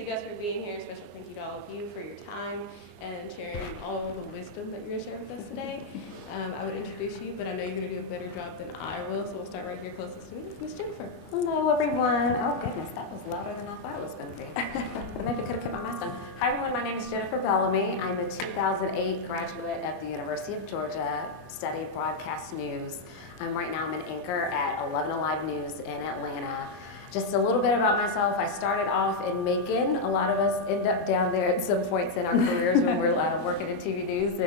you guys for being here. Special thank you to all of you for your time and sharing all of the wisdom that you're going to share with us today. I would introduce you, but I know you're going to do a better job than I will, so we'll start right here closest to me. It's Miss Jennifer. Hello, everyone. Oh, goodness, that was louder than I thought it was going to be. Maybe I could have kept my mask on. Hi, everyone. My name is Jennifer Bellamy. I'm a 2008 graduate at the University of Georgia, studied broadcast news. Right now I'm an anchor at 11 Alive News in Atlanta. Just a little bit about myself. I started off in Macon. A lot of us end up down there at some points in our careers when we're working in TV news.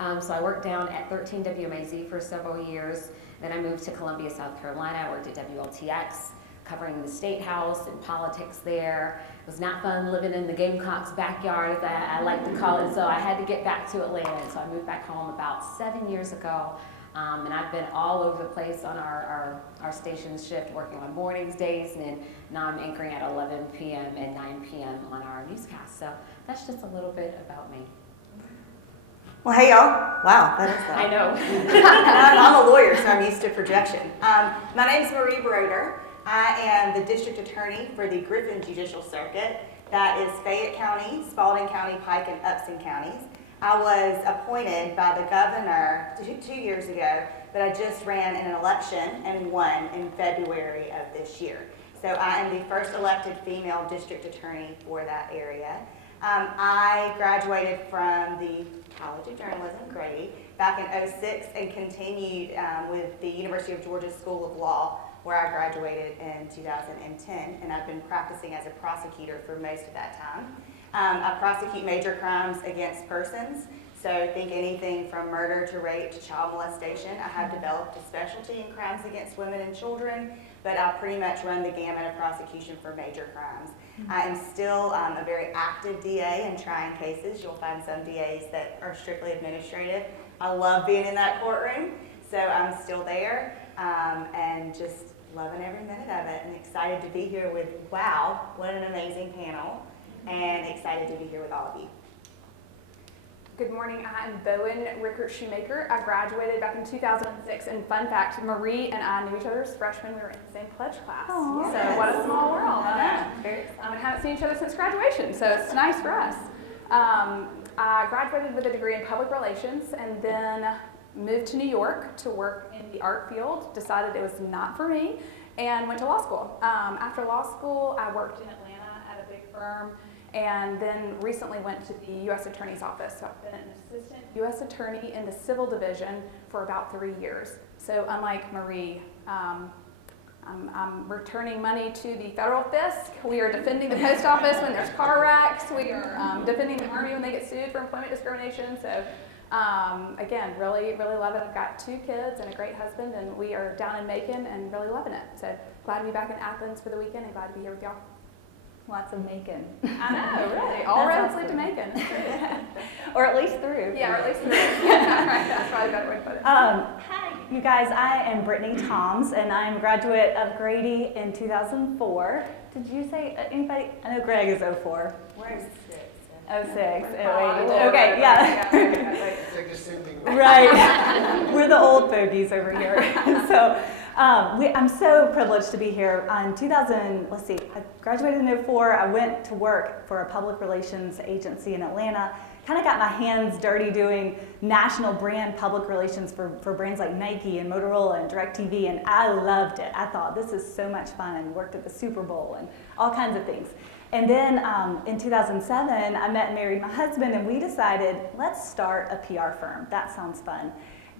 And so I worked down at 13 WMAZ for several years. Then I moved to Columbia, South Carolina. I worked at WLTX, covering the State House and politics there. It was not fun living in the Gamecocks' backyard, as I like to call it. So I had to get back to Atlanta. And so I moved back home about 7 years ago. And I've been all over the place on our station's shift, working on mornings, days, and now I'm anchoring at 11 p.m. and 9 p.m. on our newscast. So that's just a little bit about me. Well, hey y'all. Wow, that is I know. I'm a lawyer, so I'm used to projection. My name is Broder. I am the district attorney for the Griffin Judicial Circuit. That is Fayette County, Spalding County, Pike, and Upson counties. I was appointed by the governor 2 years ago, but I just ran in an election and won in February of this year. So I am the first elected female district attorney for that area. I graduated from the College of Journalism, Greene, back in '06 and continued with the University of Georgia School of Law, where I graduated in 2010, and I've been practicing as a prosecutor for most of that time. I prosecute major crimes against persons, so think anything from murder to rape to child molestation. I have developed a specialty in crimes against women and children, but I pretty much run the gamut of prosecution for major crimes. I am still a very active DA in trying cases. You'll find some DAs that are strictly administrative. I love being in that courtroom, so I'm still there and just loving every minute of it and excited to be here with, wow, what an amazing panel. And excited to be here with all of you. Good morning, I'm Bowen, Reichert, Shoemaker. I graduated back in 2006, and fun fact, Marie and I knew each other as freshmen. We were in the same pledge class. Oh, so yes. what a small world. Very I haven't seen each other since graduation, so it's nice for us. I graduated with a degree in public relations and then moved to New York to work in the art field, decided it was not for me, and went to law school. After law school, I worked in Atlanta at a big firm, and then recently went to the U.S. Attorney's Office. So I've been an assistant U.S. Attorney in the Civil Division for about 3 years. So unlike Marie, I'm returning money to the federal fisc. We are defending the post office when there's car wrecks. We are defending the Army when they get sued for employment discrimination. So again, really, really love it. I've got 2 kids and a great husband, and we are down in Macon and really loving it. So glad to be back in Athens for the weekend and glad to be here with y'all. Lots of Macon. I know, really. All roads lead to Macon. Or at least through. Yeah, or at least through. Yeah, that's probably a better way to put it. Hi, you guys. I am Brittany Thoms, and I'm a graduate of Grady in 2004. Did you say anybody? I know Greg is 04. We're 06. 06. Okay, yeah. It's like the same thing. Right. We're the old fogies over here. So I'm so privileged to be here. In I graduated in 04. I went to work for a public relations agency in Atlanta. Kind of got my hands dirty doing national brand public relations for brands like Nike and Motorola and DirecTV, and I loved it. I thought, this is so much fun, and worked at the Super Bowl and all kinds of things. And then in 2007, I met and married my husband, and we decided, let's start a PR firm. That sounds fun.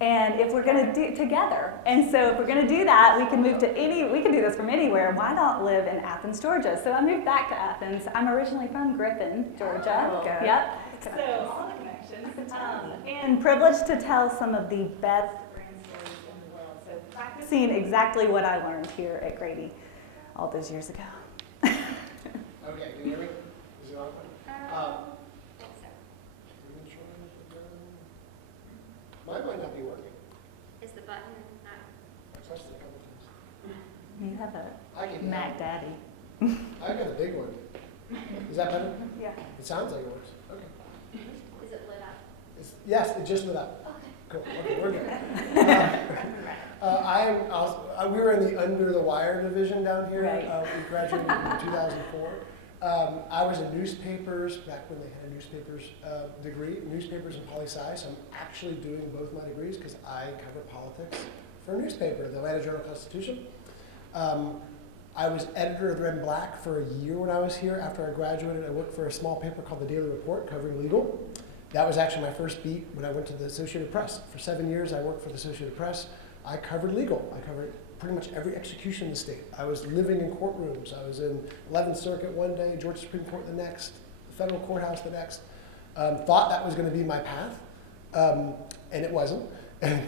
And if we're going to do it together, and so if we're going to do that, we can move to we can do this from anywhere. Why not live in Athens, Georgia? So I moved back to Athens. I'm originally from Griffin, Georgia. Oh, okay. Yep. So all the connections. And privileged to tell some of the best brand stories in the world. So practicing exactly what I learned here at Grady all those years ago. Okay, can you hear me? Is it on? Mine might not be working. Is the button not? I touched it a couple times. You have I a can. Mac Daddy. I got a big one. Is that better? Yeah. It sounds like it works. Okay. Is it lit up? Yes, it just lit up. Okay. Cool. Okay, we're good. We were in the Under the Wire division down here. Right. We graduated in 2004. I was in newspapers back when they had a newspapers degree, newspapers and poli-sci, so I'm actually doing both my degrees because I cover politics for a newspaper, the Atlanta Journal-Constitution. I was editor of the Red and Black for a year when I was here. After I graduated, I worked for a small paper called the Daily Report covering legal. That was actually my first beat when I went to the Associated Press. For 7 years, I worked for the Associated Press. I covered legal. I covered pretty much every execution in the state. I was living in courtrooms. I was in 11th Circuit one day, Georgia Supreme Court the next, the federal courthouse the next. Thought that was going to be my path, and it wasn't.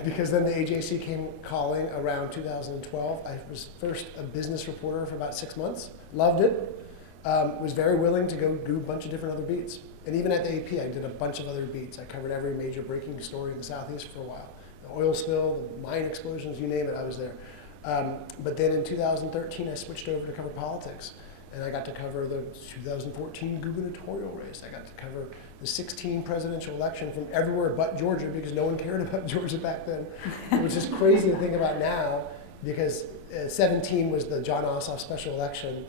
Because then the AJC came calling around 2012. I was first a business reporter for about 6 months. Loved it. Was very willing to go do a bunch of different other beats. And even at the AP, I did a bunch of other beats. I covered every major breaking story in the Southeast for a while. The oil spill, the mine explosions, you name it, I was there. But then in 2013, I switched over to cover politics. And I got to cover the 2014 gubernatorial race. I got to cover the 2016 presidential election from everywhere but Georgia because no one cared about Georgia back then, which is crazy to think about now because 17 was the John Ossoff special election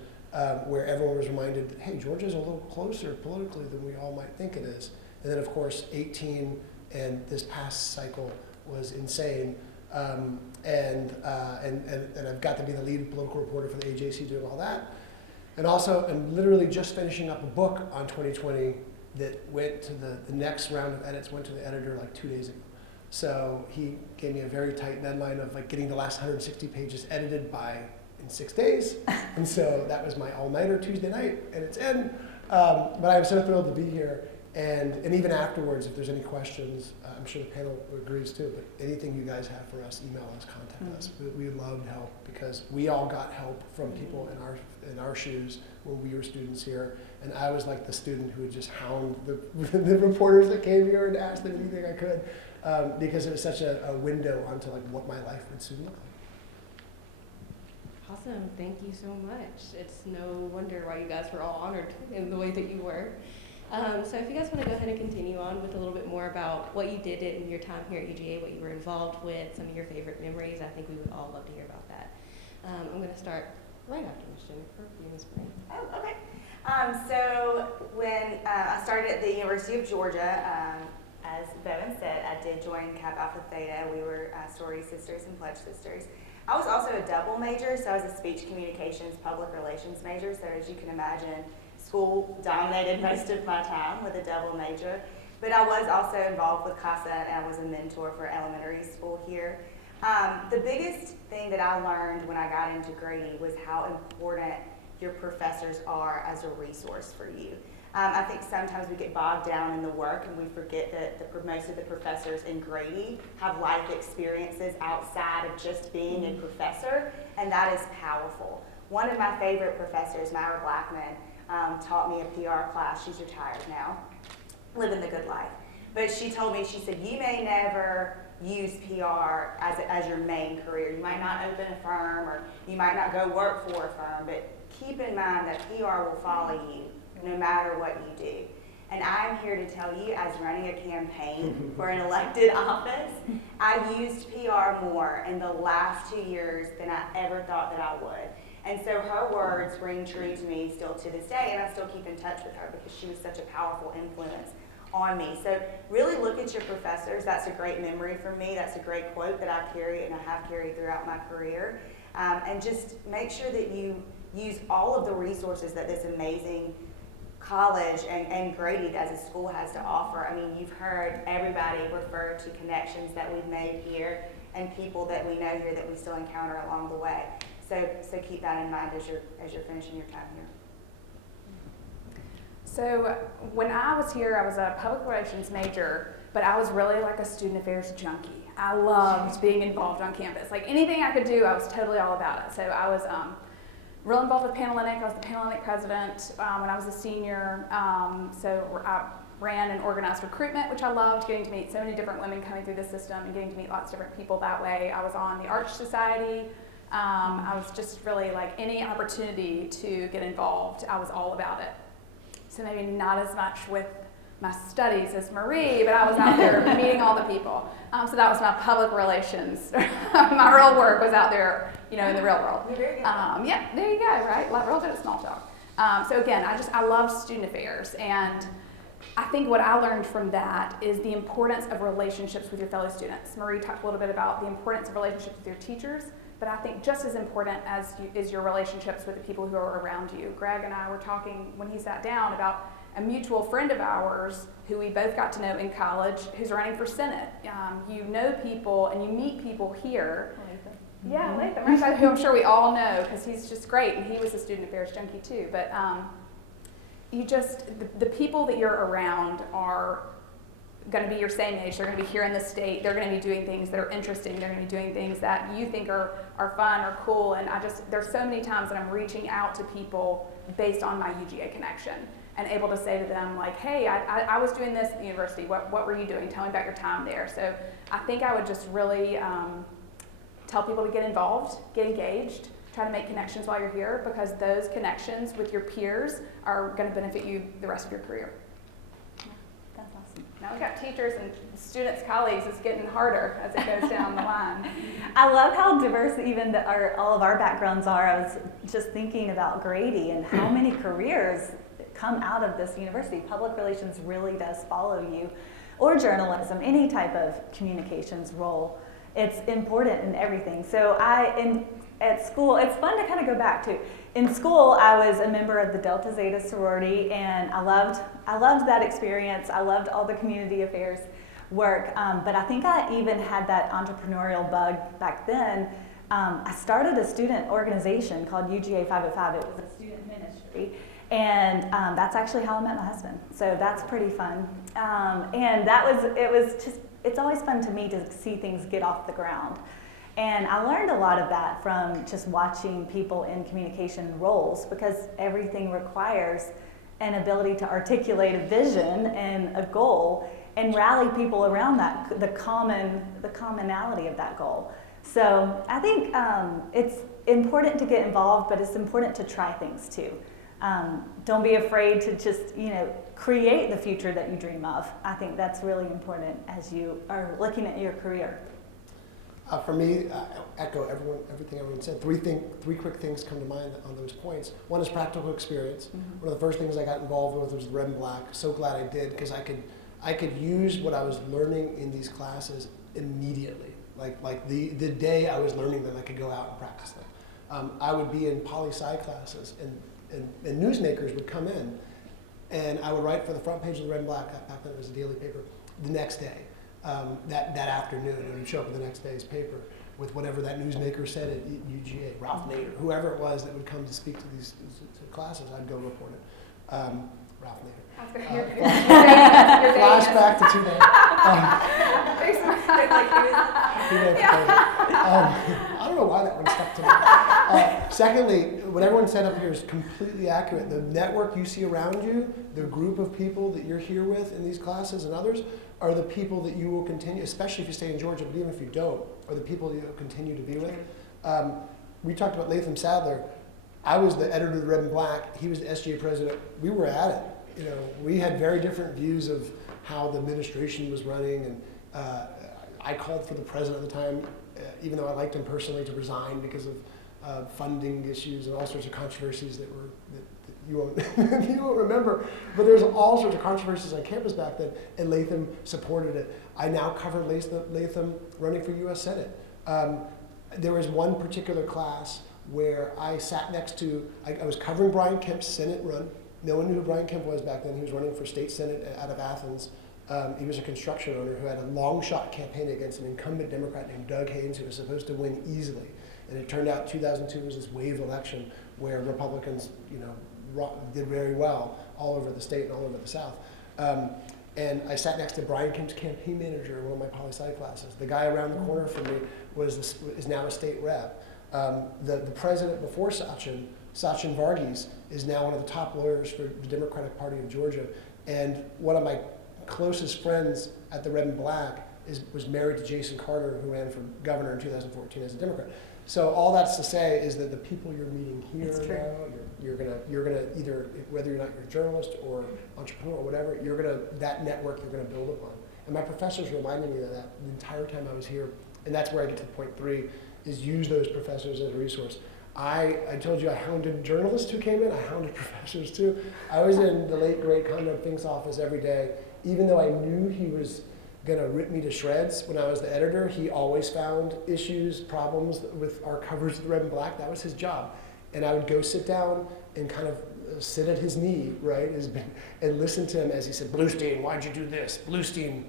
where everyone was reminded, hey, Georgia's a little closer politically than we all might think it is. And then, of course, 18 and this past cycle was insane. And I've got to be the lead political reporter for the AJC doing all that. And also, I'm literally just finishing up a book on 2020 that went to the next round of edits, went to the editor like 2 days ago. So he gave me a very tight deadline of like getting the last 160 pages edited in 6 days. And so that was my all-nighter Tuesday night, and it's in. But I'm so thrilled to be here. And even afterwards, if there's any questions, I'm sure the panel agrees too, but anything you guys have for us, email us, contact us. We love help because we all got help from people in our shoes when we were students here. And I was like the student who would just hound the reporters that came here and asked them anything I could because it was such a window onto like what my life would soon look like. Awesome, thank you so much. It's no wonder why you guys were all honored in the way that you were. So if you guys want to go ahead and continue on with a little bit more about what you did in your time here at UGA, what you were involved with, some of your favorite memories, I think we would all love to hear about that. I'm going to start right after Ms. Jennifer, you, Ms. Brittany. Oh, okay. So when I started at the University of Georgia, as Bowen said, I did join Kappa Alpha Theta. We were sorority sisters and pledge sisters. I was also a double major, so I was a speech communications, public relations major. So as you can imagine, school dominated most of my time with a double major. But I was also involved with CASA, and I was a mentor for elementary school here. The biggest thing that I learned when I got into Greene was how important your professors are as a resource for you. I think sometimes we get bogged down in the work and we forget that most of the professors in Greene have life experiences outside of just being a professor, and that is powerful. One of my favorite professors, Myra Blackman, taught me a PR class. She's retired now, living the good life. But she told me, she said, you may never use PR as your main career. You might not open a firm or you might not go work for a firm, but keep in mind that PR will follow you no matter what you do. And I'm here to tell you, as running a campaign for an elected office, I used PR more in the last 2 years than I ever thought that I would. And so her words ring true to me still to this day, and I still keep in touch with her because she was such a powerful influence on me. So really look at your professors. That's a great memory for me. That's a great quote that I carry and I have carried throughout my career. And just make sure that you use all of the resources that this amazing college and Grady as a school has to offer. I mean, you've heard everybody refer to connections that we've made here and people that we know here that we still encounter along the way. So keep that in mind as you're finishing your time here. So when I was here, I was a public relations major, but I was really like a student affairs junkie. I loved being involved on campus. Like anything I could do, I was totally all about it. So I was real involved with Panelists. I was the Panelists president when I was a senior. So I ran and organized recruitment, which I loved, getting to meet so many different women coming through the system and getting to meet lots of different people that way. I was on the Arch Society. I was just really like any opportunity to get involved, I was all about it. So maybe not as much with my studies as Marie, but I was out there meeting all the people. So that was my public relations. My real work was out there, in the real world. You're very good. Yeah, there you go, right? Like real good at small talk. So again, I love student affairs, and I think what I learned from that is the importance of relationships with your fellow students. Marie talked a little bit about the importance of relationships with your teachers, but I think just as important is your relationships with the people who are around you. Greg and I were talking when he sat down about a mutual friend of ours who we both got to know in college who's running for Senate. You know people and you meet people here. Yeah, Latham, right, who I'm sure we all know because he's just great, and he was a student affairs junkie too. But the people that you're around are going to be your same age. They're going to be here in the state. They're going to be doing things that are interesting. They're going to be doing things that you think are fun or cool. And there's so many times that I'm reaching out to people based on my UGA connection and able to say to them like, hey, I was doing this at the university. What were you doing? Tell me about your time there. So I think I would just really tell people to get involved, get engaged, try to make connections while you're here, because those connections with your peers are going to benefit you the rest of your career. That's awesome. Now we've got teachers and students, colleagues. It's getting harder as it goes down the line. I love how diverse even all of our backgrounds are. I was just thinking about Grady and how many careers come out of this university. Public relations really does follow you, or journalism, any type of communications role. It's important in everything. So at school, it's fun to kind of go back to. In school, I was a member of the Delta Zeta sorority, and I loved that experience. I loved all the community affairs work, but I think I even had that entrepreneurial bug back then. I started a student organization called UGA 505. It was a student ministry, and that's actually how I met my husband. So that's pretty fun. And it's always fun to me to see things get off the ground. And I learned a lot of that from just watching people in communication roles, because everything requires an ability to articulate a vision and a goal and rally people around that, the commonality of that goal. So I think it's important to get involved, but it's important to try things too. Don't be afraid to just, create the future that you dream of. I think that's really important as you are looking at your career. For me, I echo everything everyone said. Three quick things come to mind on those points. One is practical experience. Mm-hmm. One of the first things I got involved with was the red and black. So glad I did, because I could use what I was learning in these classes immediately. Like the day I was learning them, I could go out and practice them. I would be in poli-sci classes, and newsmakers would come in, and I would write for the front page of the red and black, back then it was a daily paper, the next day. That afternoon, it would show up in the next day's paper with whatever that newsmaker said at UGA, Ralph Nader, whoever it was that would come to speak to these classes, I'd go report it. Ralph Nader. Flashback to 2 days. I don't know why that one stuck to me. Secondly, what everyone said up here is completely accurate. The network you see around you, the group of people that you're here with in these classes and others, are the people that you will continue, especially if you stay in Georgia, but even if you don't, are the people that you'll continue to be with. We talked about Latham Sadler. I was the editor of the Red and Black. He was the SGA president. We were at it. We had very different views of how the administration was running, and I called for the president at the time, even though I liked him personally, to resign because of funding issues and all sorts of controversies that you won't remember, but there's all sorts of controversies on campus back then, and Latham supported it. I now cover Latham running for U.S. Senate. There was one particular class where I sat next to, I was covering Brian Kemp's Senate run. No one knew who Brian Kemp was back then. He was running for state Senate out of Athens. He was a construction owner who had a long shot campaign against an incumbent Democrat named Doug Haynes, who was supposed to win easily. And it turned out 2002 was this wave election where Republicans, did very well all over the state and all over the South. And I sat next to Brian Kemp's campaign manager in one of my poli-sci classes. The guy around the corner from me is now a state rep. The president before Sachin Varghese, is now one of the top lawyers for the Democratic Party of Georgia. And one of my closest friends at the Red and Black was married to Jason Carter, who ran for governor in 2014 as a Democrat. So all that's to say is that the people you're meeting here now, you're gonna either, whether you're not a journalist or entrepreneur or whatever, that network you're gonna build upon. And my professors reminded me of that the entire time I was here, and that's where I get to point 3, is use those professors as a resource. I told you I hounded journalists who came in, I hounded professors too. I was in the late great Conrad Fink's office every day, even though I knew he was gonna rip me to shreds when I was the editor. He always found issues, problems with our covers of Red and Black. That was his job. And I would go sit down and kind of sit at his knee, right, and listen to him as he said, Bluestein, why'd you do this? Bluestein,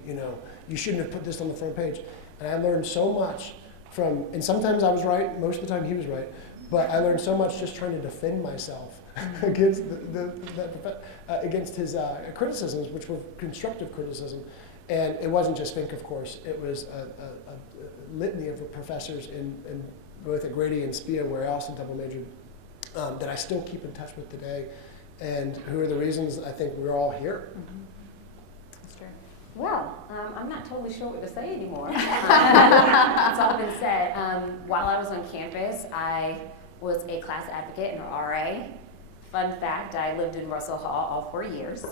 you shouldn't have put this on the front page. And I learned so much from, and sometimes I was right, most of the time he was right, but I learned so much just trying to defend myself against against his criticisms, which were constructive criticism. And it wasn't just Fink, of course. It was a litany of professors in both at Grady and SPIA, where I also double majored, that I still keep in touch with today, and who are the reasons I think we're all here. That's true. Well, I'm not totally sure what to say anymore. It's all been said. While I was on campus, I was a class advocate and an RA. Fun fact, I lived in Russell Hall all 4 years.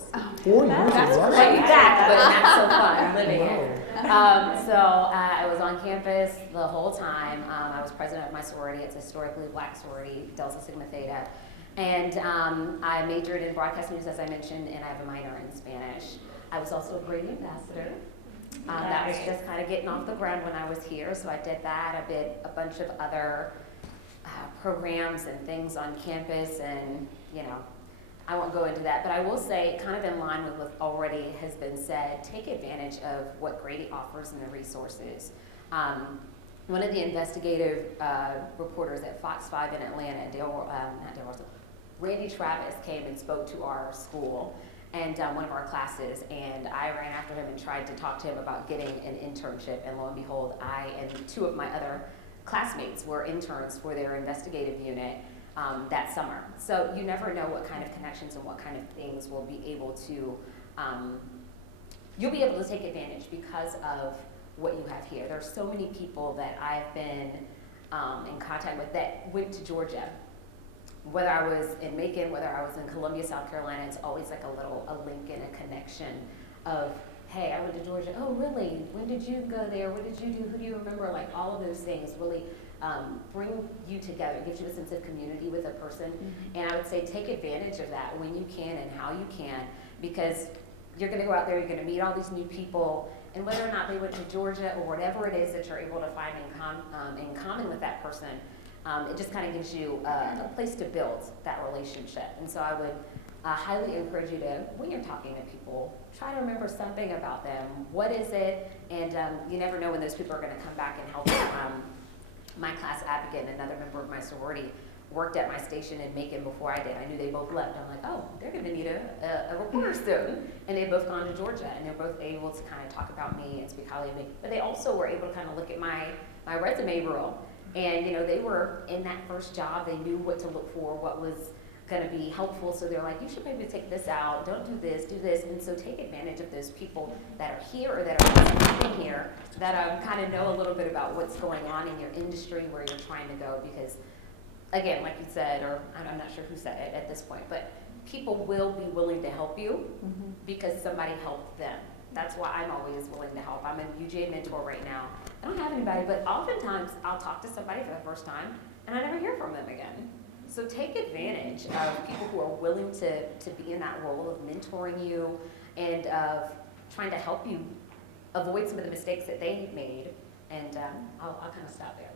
4 years That's of Russell? great, but not so fun living it. So I was on campus the whole time. I was president of my sorority. It's a historically black sorority, Delta Sigma Theta. And I majored in broadcast news, as I mentioned, and I have a minor in Spanish. I was also a Grady ambassador. That was just kind of getting off the ground when I was here, so I did that. I did a bunch of other programs and things on campus, and I won't go into that, but I will say, kind of in line with what already has been said, take advantage of what Grady offers and the resources. One of the investigative reporters at Fox 5 in Atlanta, Randy Travis, came and spoke to our school and one of our classes, and I ran after him and tried to talk to him about getting an internship, and lo and behold, I and 2 of my other classmates were interns for their investigative unit that summer. So you never know what kind of connections and what kind of things will be able to, you'll be able to take advantage because of what you have here. There's so many people that I've been in contact with that went to Georgia. Whether I was in Macon, whether I was in Columbia, South Carolina, it's always like a link and a connection of, hey, I went to Georgia. Oh, really? When did you go there? What did you do? Who do you remember? Like, all of those things really bring you together, gives you a sense of community with a person. Mm-hmm. And I would say take advantage of that when you can and how you can, because you're going to go out there, you're going to meet all these new people, and whether or not they went to Georgia or whatever it is that you're able to find in common with that person, it just kind of gives you a place to build that relationship. And so I would highly encourage you to, when you're talking to people, try to remember something about them. What is it? And you never know when those people are going to come back and help you. My class advocate and another member of my sorority worked at my station in Macon before I did. I knew they both left. I'm like, oh, they're going to need a reporter soon. And they've both gone to Georgia, and they're both able to kind of talk about me and speak highly of me. But they also were able to kind of look at my resume reel. And, they were in that first job. They knew what to look for, what was going to be helpful. So they're like, you should maybe take this out. Don't do this, do this. And so take advantage of those people that are here or that are living here that kind of know a little bit about what's going on in your industry, where you're trying to go. Because, again, like you said, or I'm not sure who said it at this point, but people will be willing to help you because somebody helped them. That's why I'm always willing to help. I'm a UGA mentor right now. I don't have anybody, but oftentimes I'll talk to somebody for the first time and I never hear from them again. So take advantage of people who are willing to be in that role of mentoring you and of trying to help you avoid some of the mistakes that they made. And I'll kind of stop there.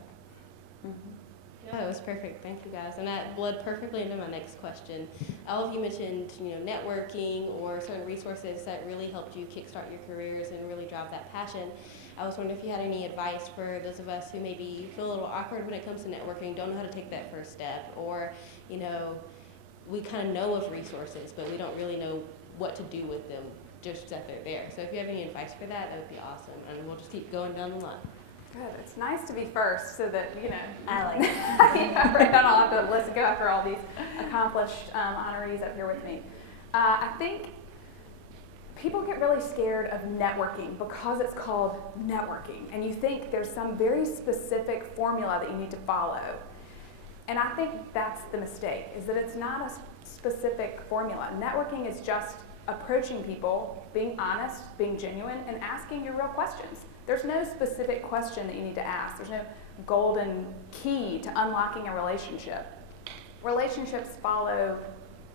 Yeah, it was perfect. Thank you, guys. And that led perfectly into my next question. All of you mentioned, networking or certain resources that really helped you kickstart your careers and really drive that passion. I was wondering if you had any advice for those of us who maybe feel a little awkward when it comes to networking, don't know how to take that first step, or, we kind of know of resources, but we don't really know what to do with them just that they're there. So if you have any advice for that, that would be awesome. And we'll just keep going down the line. Good. It's nice to be first so that, I like it. I don't have to go after all these accomplished honorees up here with me. I think people get really scared of networking because it's called networking. And you think there's some very specific formula that you need to follow. And I think that's the mistake, is that it's not a specific formula. Networking is just approaching people, being honest, being genuine, and asking your real questions. There's no specific question that you need to ask. There's no golden key to unlocking a relationship. Relationships follow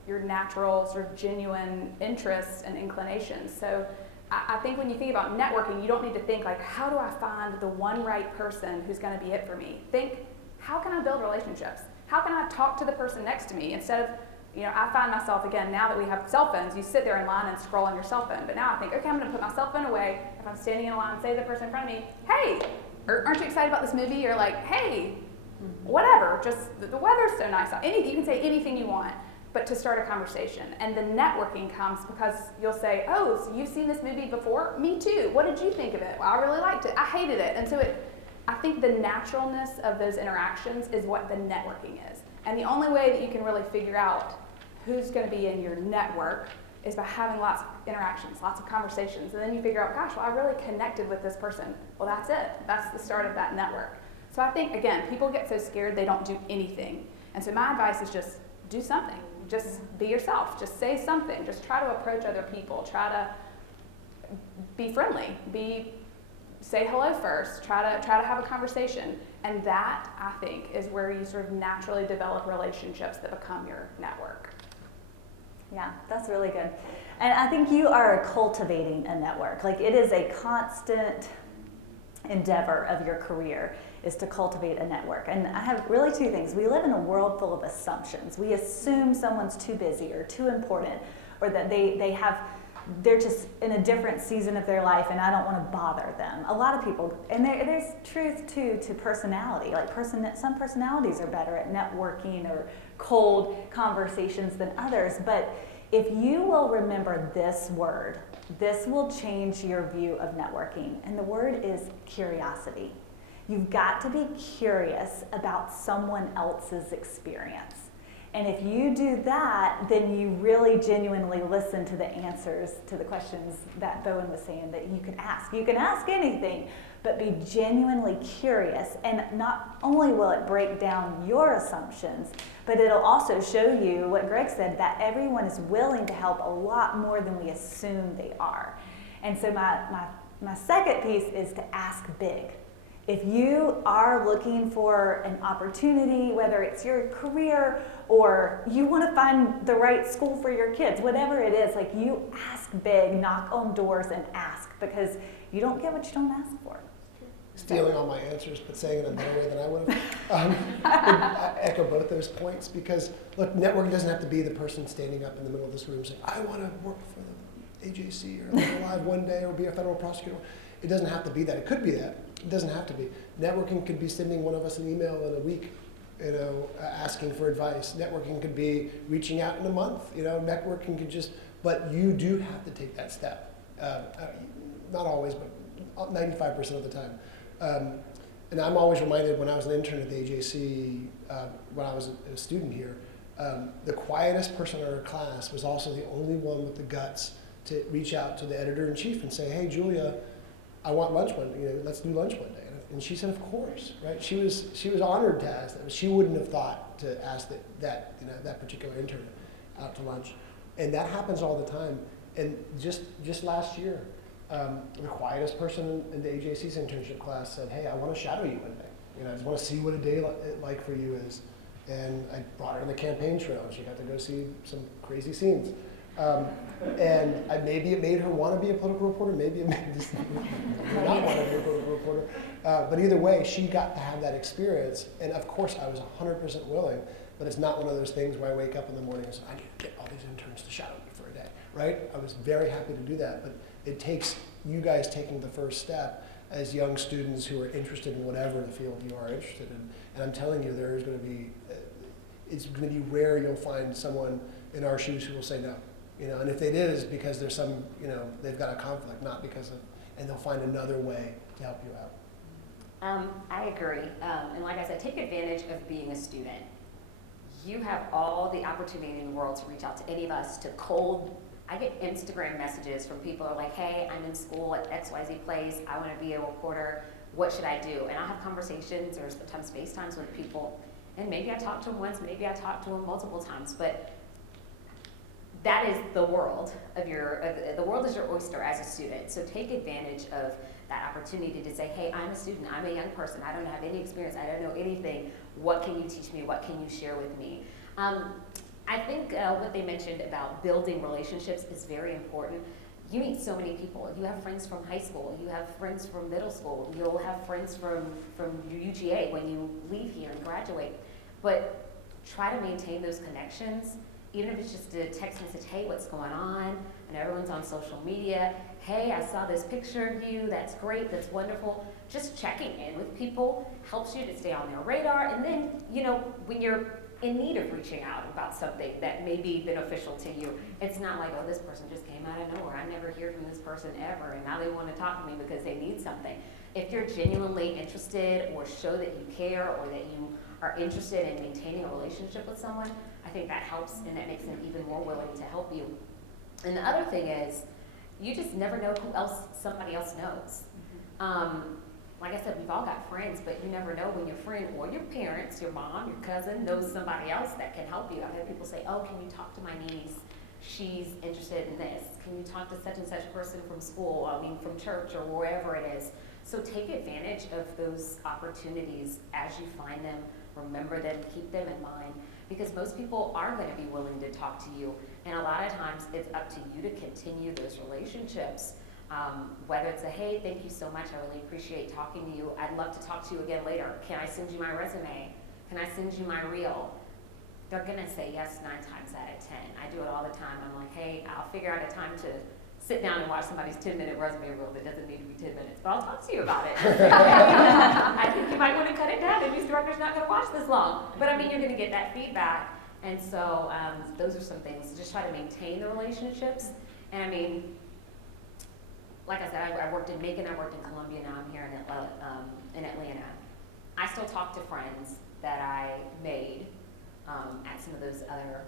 your natural sort of genuine interests and inclinations. So I think when you think about networking, you don't need to think like, how do I find the one right person who's going to be it for me? Think, how can I build relationships? How can I talk to the person next to me instead of, I find myself, again, now that we have cell phones, you sit there in line and scroll on your cell phone. But now I think, okay, I'm going to put my cell phone away. If I'm standing in a line, say to the person in front of me, hey, aren't you excited about this movie? Or like, hey, whatever, just the weather's so nice. You can say anything you want, but to start a conversation. And the networking comes because you'll say, oh, so you've seen this movie before? Me too. What did you think of it? Well, I really liked it. I hated it. And so I think the naturalness of those interactions is what the networking is. And the only way that you can really figure out who's going to be in your network is by having lots of interactions, lots of conversations. And then you figure out, gosh, well, I really connected with this person. Well, that's it. That's the start of that network. So I think, again, people get so scared they don't do anything. And so my advice is just do something. Just be yourself. Just say something. Just try to approach other people. Try to be friendly. Say hello first. Try to have a conversation. And that, I think, is where you sort of naturally develop relationships that become your network. Yeah, that's really good. And I think you are cultivating a network. Like, it is a constant endeavor of your career is to cultivate a network. And I have really two things. We live in a world full of assumptions. We assume someone's too busy or too important, or that they're just in a different season of their life and I don't want to bother them. A lot of people, and there's truth too to personality. Like some personalities are better at networking or cold conversations than others. But if you will remember this word, this will change your view of networking. And the word is curiosity. You've got to be curious about someone else's experience. And if you do that, then you really genuinely listen to the answers to the questions that Bowen was saying that you can ask. You can ask anything, but be genuinely curious. And not only will it break down your assumptions, but it'll also show you what Greg said, that everyone is willing to help a lot more than we assume they are. And so my second piece is to ask big. If you are looking for an opportunity, whether it's your career or you want to find the right school for your kids, whatever it is, like, you ask big, knock on doors and ask, because you don't get what you don't ask for. Stealing all my answers, but saying it in a better way than I would have. I echo both those points because, look, networking doesn't have to be the person standing up in the middle of this room saying, I want to work for the AJC or Live Alive one day or be a federal prosecutor. It doesn't have to be that. It could be that. It doesn't have to be. Networking could be sending one of us an email in a week, asking for advice. Networking could be reaching out in a month. Networking could but you do have to take that step. Not always, but 95% of the time. And I'm always reminded when I was an intern at the AJC, when I was a student here, the quietest person in our class was also the only one with the guts to reach out to the editor-in-chief and say, hey, Julia, I want lunch one day. Let's do lunch one day. And she said, of course, right? She was honored to ask that. She wouldn't have thought to ask that particular intern out to lunch. And that happens all the time. And just last year, the quietest person in the AJC's internship class said, hey, I want to shadow you one day. I just want to see what a day like for you is. And I brought her in the campaign trail, and she got to go see some crazy scenes. And maybe it made her want to be a political reporter, maybe it made her not want to be a political reporter. But either way, she got to have that experience. And of course, I was 100% willing, but it's not one of those things where I wake up in the morning and say, I need to get all these interns to shadow me for a day, right? I was very happy to do that, but it takes you guys taking the first step as young students who are interested in whatever the field you are interested in. And I'm telling you, it's going to be rare you'll find someone in our shoes who will say no. And if it is because there's some, they've got a conflict, not because of, and they'll find another way to help you out. I agree. And like I said, take advantage of being a student. You have all the opportunity in the world to reach out to any of us, I get Instagram messages from people who are like, hey, I'm in school at XYZ place. I want to be a reporter. What should I do? And I'll have conversations or sometimes FaceTimes with people. And maybe I talk to them once, maybe I talk to them multiple times. But that is the world the world is your oyster as a student. So take advantage of that opportunity to say, hey, I'm a student, I'm a young person, I don't have any experience, I don't know anything, what can you teach me, what can you share with me? I think what they mentioned about building relationships is very important. You meet so many people. You have friends from high school, you have friends from middle school, you'll have friends from your UGA when you leave here and graduate. But try to maintain those connections, even if it's just a text message, hey, what's going on? And everyone's on social media. Hey, I saw this picture of you, that's great, that's wonderful. Just checking in with people helps you to stay on their radar. And then, when you're in need of reaching out about something that may be beneficial to you, it's not like, oh, this person just came out of nowhere. I never hear from this person ever, and now they want to talk to me because they need something. If you're genuinely interested or show that you care or that you are interested in maintaining a relationship with someone, I think that helps and that makes them even more willing to help you. And the other thing is, you just never know who else somebody else knows. Like I said, we've all got friends, but you never know when your friend or your parents, your mom, your cousin knows somebody else that can help you. I've had people say, oh, can you talk to my niece? She's interested in this. Can you talk to such and such person from school, from church or wherever it is? So take advantage of those opportunities as you find them, remember them, keep them in mind, because most people are going to be willing to talk to you. And a lot of times it's up to you to continue those relationships. Whether it's a, hey, thank you so much, I really appreciate talking to you. I'd love to talk to you again later. Can I send you my resume? Can I send you my reel? They're gonna say yes 9 times out of 10. I do it all the time. I'm like, hey, I'll figure out a time to sit down and watch somebody's 10-minute resume reel that doesn't need to be 10 minutes, but I'll talk to you about it. I think you might want to cut it down. The news director's not gonna watch this long. But you're gonna get that feedback. And so those are some things. Just try to maintain the relationships. And like I said, I worked in Macon, I worked in Columbia, now I'm here in Atlanta. I still talk to friends that I made at some of those other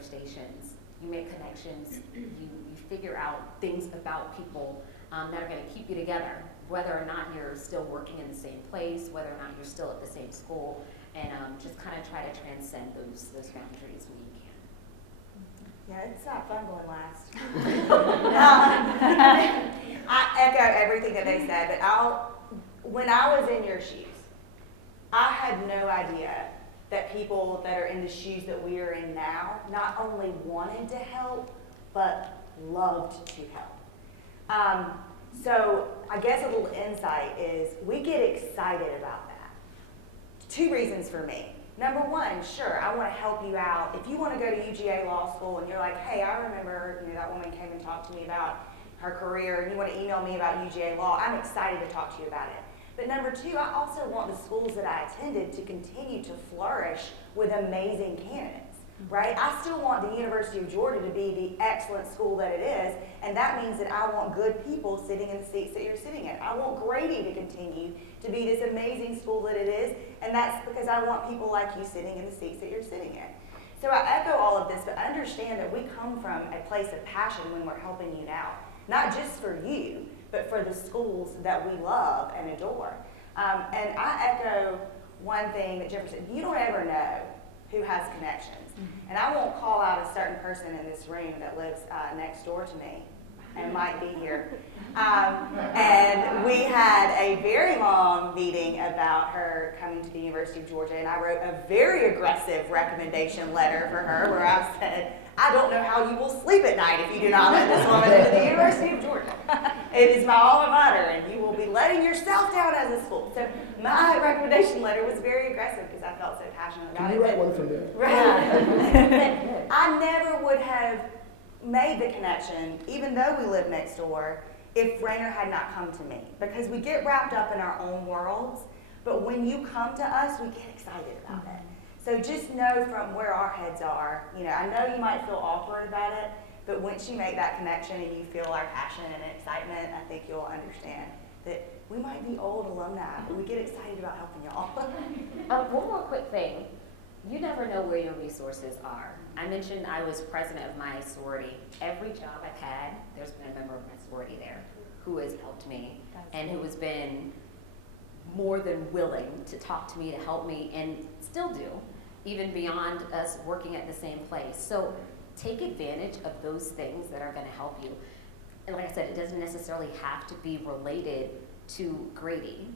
stations. You make connections, you figure out things about people that are going to keep you together, whether or not you're still working in the same place, whether or not you're still at the same school, and just kind of try to transcend those boundaries when you can. Yeah, it's not fun going last. I echo everything that they said, but when I was in your shoes, I had no idea that people that are in the shoes that we are in now not only wanted to help, but loved to help. So I guess a little insight is we get excited about that. 2 reasons for me. Number 1, sure, I want to help you out. If you want to go to UGA Law School and you're like, hey, I remember that woman came and talked to me about her career and you want to email me about UGA Law, I'm excited to talk to you about it. But number 2, I also want the schools that I attended to continue to flourish with amazing candidates, right? I still want the University of Georgia to be the excellent school that it is, and that means that I want good people sitting in the seats that you're sitting in. I want Grady to continue to be this amazing school that it is, and that's because I want people like you sitting in the seats that you're sitting in. So I echo all of this, but understand that we come from a place of passion when we're helping you now, not just for you, but for the schools that we love and adore. And I echo one thing that Jennifer said, you don't ever know who has connections. And I won't call out a certain person in this room that lives next door to me and might be here. And we had a very long meeting about her coming to the University of Georgia, and I wrote a very aggressive recommendation letter for her where I said, I don't know how you will sleep at night if you do not let this woman into the University of Georgia. It is my alma mater, and you will be letting yourself down as a school. So my recommendation letter was very aggressive because I felt so passionate about it. Can you write one for me? Right. I never would have made the connection, even though we live next door, if Rainer had not come to me. Because we get wrapped up in our own worlds, but when you come to us, we get excited about it. So just know from where our heads are, I know you might feel awkward about it, but once you make that connection and you feel our passion and excitement, I think you'll understand that we might be old alumni, but we get excited about helping y'all. One more quick thing. You never know where your resources are. I mentioned I was president of my sorority. Every job I've had, there's been a member of my sorority there who has helped me and who has been more than willing to talk to me, to help me, and still do, even beyond us working at the same place. So take advantage of those things that are going to help you. And like I said, it doesn't necessarily have to be related to grading.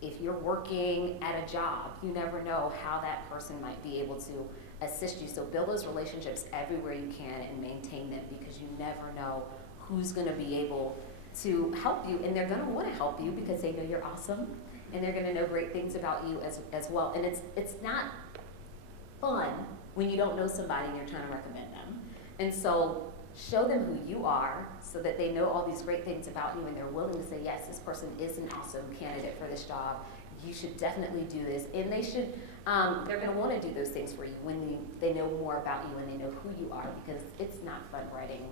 If you're working at a job, you never know how that person might be able to assist you. So build those relationships everywhere you can and maintain them, because you never know who's going to be able to help you, and they're going to want to help you because they know you're awesome, and they're going to know great things about you as well. And it's not fun when you don't know somebody and you're trying to recommend them. And so show them who you are so that they know all these great things about you, and they're willing to say, yes, this person is an awesome candidate for this job. You should definitely do this. And they should, they're going to want to do those things for you when they know more about you and they know who you are, because it's not fun writing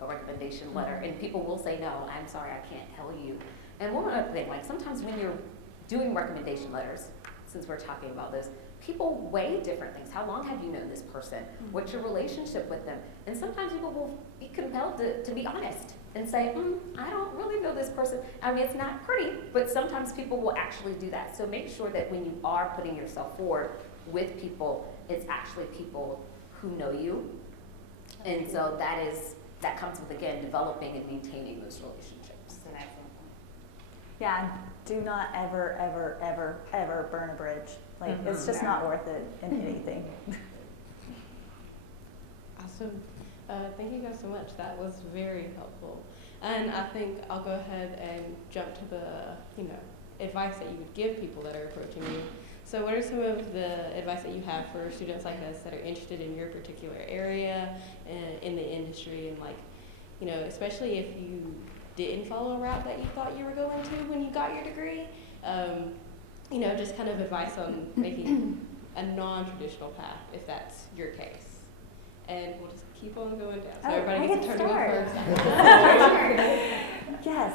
a recommendation letter. And people will say, no, I'm sorry, I can't tell you. And one other thing, like sometimes when you're doing recommendation letters, since we're talking about those, people weigh different things. How long have you known this person? What's your relationship with them? And sometimes people will be compelled to be honest and say, I don't really know this person. I mean, it's not pretty, but sometimes people will actually do that. So make sure that when you are putting yourself forward with people, it's actually people who know you. And so that comes with, again, developing and maintaining those relationships. That's an excellent point. Yeah, do not ever, ever, ever, ever burn a bridge. Like, it's just not worth it in anything. Awesome. Thank you guys so much. That was very helpful. And I think I'll go ahead and jump to the, advice that you would give people that are approaching you. So what are some of the advice that you have for students like us that are interested in your particular area and in the industry, and especially if you didn't follow a route that you thought you were going to when you got your degree, just kind of advice on making a non-traditional path if that's your case. And we'll just keep on going down. So everybody gets a turn to go first. Yes.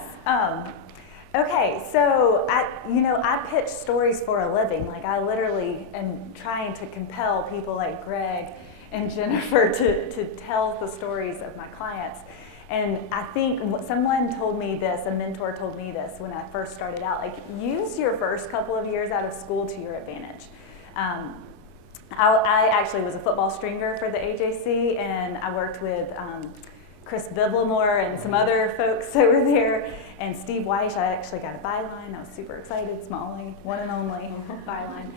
Okay, so I pitch stories for a living. Like, I literally am trying to compel people like Greg and Jennifer to tell the stories of my clients. And I think someone told me this, a mentor told me this when I first started out, like, use your first couple of years out of school to your advantage. I actually was a football stringer for the AJC, and I worked with Chris Biblemore and some other folks over there, and Steve Weish. I actually got a byline. I was super excited, Smalley, one and only byline.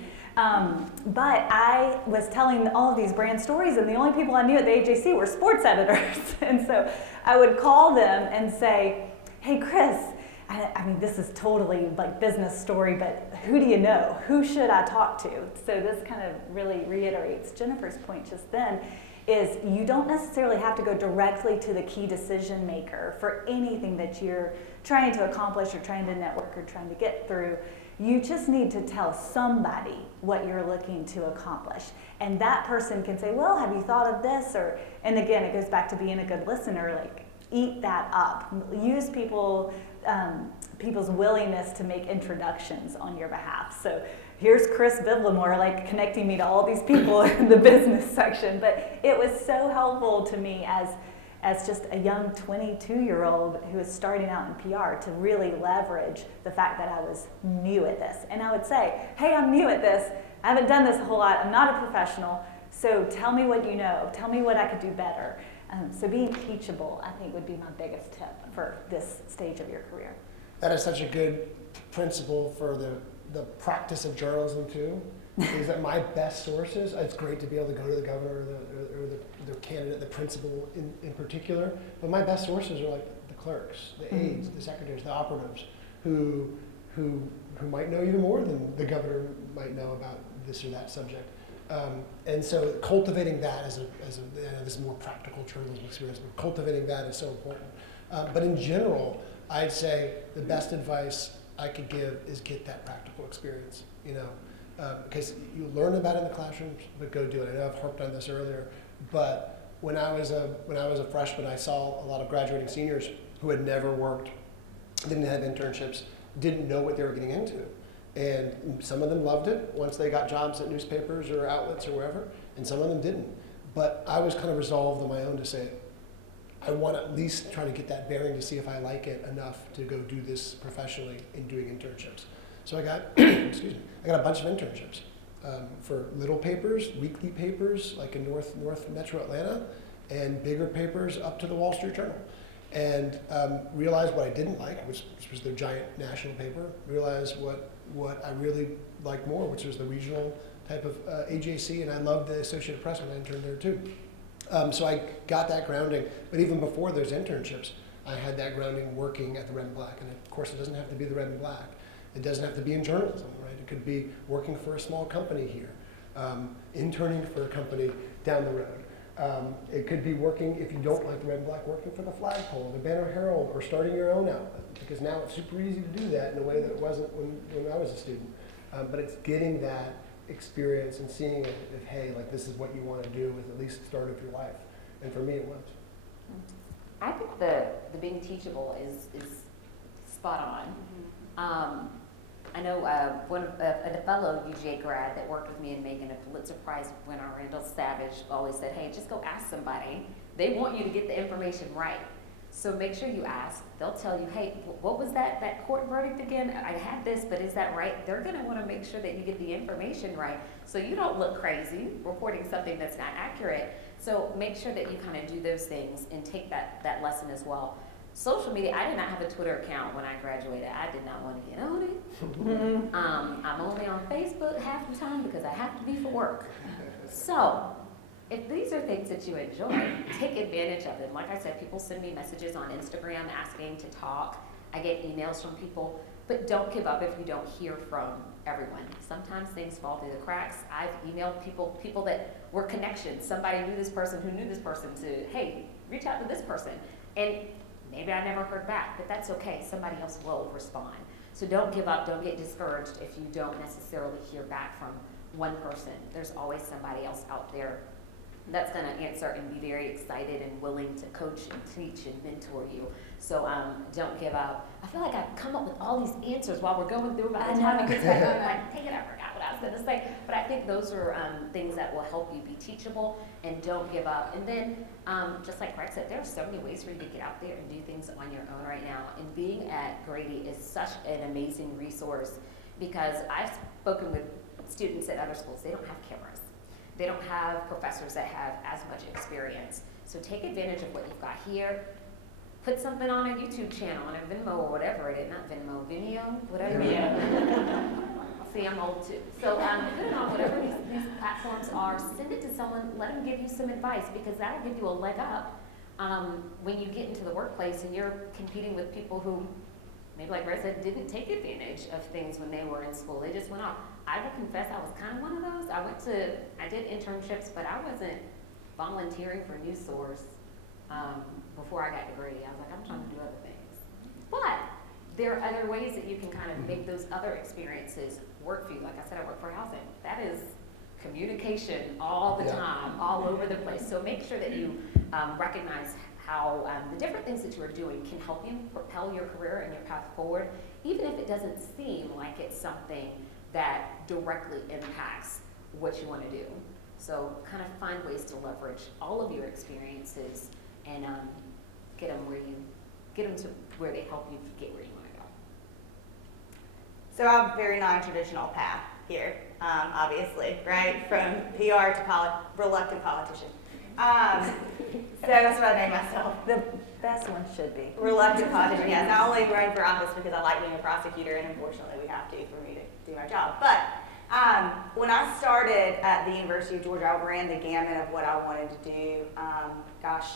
But I was telling all of these brand stories, and the only people I knew at the AJC were sports editors. And so I would call them and say, hey, Chris, I mean, this is totally like business story, but who do you know? Who should I talk to? So this kind of really reiterates Jennifer's point just then, is you don't necessarily have to go directly to the key decision maker for anything that you're trying to accomplish or trying to network or trying to get through. You just need to tell somebody what you're looking to accomplish. And that person can say, well, have you thought of this? And again, it goes back to being a good listener, like, eat that up. Use people's willingness to make introductions on your behalf. So here's Chris Biblemore, like, connecting me to all these people in the business section. But it was so helpful to me as just a young 22-year-old who was starting out in PR to really leverage the fact that I was new at this. And I would say, hey, I'm new at this. I haven't done this a whole lot. I'm not a professional. So tell me what you know. Tell me what I could do better. So being teachable, I think, would be my biggest tip for this stage of your career. That is such a good principle for the practice of journalism too. Is that my best sources? It's great to be able to go to the governor or the candidate, the principal in particular. But my best sources are like the clerks, the aides, the secretaries, the operatives, who might know even more than the governor might know about this or that subject. And so cultivating that as I know this is more practical journalism experience, but cultivating that is so important. But in general, I'd say the best advice I could give is get that practical experience, because you learn about it in the classrooms, but go do it. I know I've harped on this earlier, but when I was a freshman, I saw a lot of graduating seniors who had never worked, didn't have internships, didn't know what they were getting into. And some of them loved it once they got jobs at newspapers or outlets or wherever, and some of them didn't. But I was kind of resolved on my own to say, I want to at least try to get that bearing to see if I like it enough to go do this professionally in doing internships. So I got, I got a bunch of internships for little papers, weekly papers, like in North Metro Atlanta, and bigger papers up to the Wall Street Journal. and realized what I didn't like, which was the giant national paper, realized what I really liked more, which was the regional type of AJC, and I loved the Associated Press when I interned there too. So I got that grounding, but even before those internships, I had that grounding working at the Red and Black, and of course it doesn't have to be the Red and Black. It doesn't have to be in journalism, right? It could be working for a small company here, interning for a company down the road. It could be working, if you don't like the Red and Black, working for the Flagpole, the Banner Herald, or starting your own outlet, because now it's super easy to do that in a way that it wasn't when I was a student. But it's getting that experience and seeing it, if hey, like this is what you want to do with at least the start of your life. And for me, it was. I think the being teachable is spot on. I know a fellow UGA grad that worked with me and Meagan a Pulitzer Prize winner, Randall Savage, always said, hey, just go ask somebody. They want you to get the information right. So make sure you ask. They'll tell you, hey, what was that court verdict again? I had this, but is that right? They're gonna wanna make sure that you get the information right so you don't look crazy reporting something that's not accurate. So make sure that you kind of do those things and take that lesson as well. Social media, I did not have a Twitter account when I graduated. I did not want to get on it. I'm only on Facebook half the time because I have to be for work. So if these are things that you enjoy, take advantage of them. Like I said, people send me messages on Instagram asking to talk. I get emails from people, but don't give up if you don't hear from everyone. Sometimes things fall through the cracks. I've emailed people that were connections. Somebody knew this person who knew this person to, hey, reach out to this person. And maybe I never heard back, but that's okay. Somebody else will respond. So don't give up, don't get discouraged if you don't necessarily hear back from one person. There's always somebody else out there that's gonna answer and be very excited and willing to coach and teach and mentor you. So don't give up. I feel like I've come up with all these answers while we're going through. By the time it gets back, I'm like, dang it, I forgot what I was gonna say. But I think those are things that will help you be teachable and don't give up. And then, just like Greg said, there are so many ways for you to get out there and do things on your own right now. And being at Grady is such an amazing resource because I've spoken with students at other schools. They don't have cameras. They don't have professors that have as much experience. So take advantage of what you've got here. Put something on a YouTube channel, on a Venmo or whatever it is. Not Venmo, Vimeo, whatever. Yeah. See, I'm old too. So put it on whatever these platforms are. Send it to someone. Let them give you some advice because that'll give you a leg up when you get into the workplace and you're competing with people who, maybe like Red said, didn't take advantage of things when they were in school. They just went off. I will confess I was kind of one of those. I did internships, but I wasn't volunteering for news source before I got to Grady. I was like, I'm trying to do other things. But there are other ways that you can kind of make those other experiences work for you. Like I said, I work for housing. That is communication all the time, all over the place. So make sure that you recognize how the different things that you are doing can help you propel your career and your path forward, even if it doesn't seem like it's something that directly impacts what you want to do. So kind of find ways to leverage all of your experiences and get them to where they help you get where you want to go. So I have a very non-traditional path here, obviously, right? From PR to reluctant politician. So that's what I named myself. The best one should be. Reluctant politician, yes. I only run for office because I like being a prosecutor, and unfortunately we have to for me to do my job. But when I started at the University of Georgia, I ran the gamut of what I wanted to do. Gosh,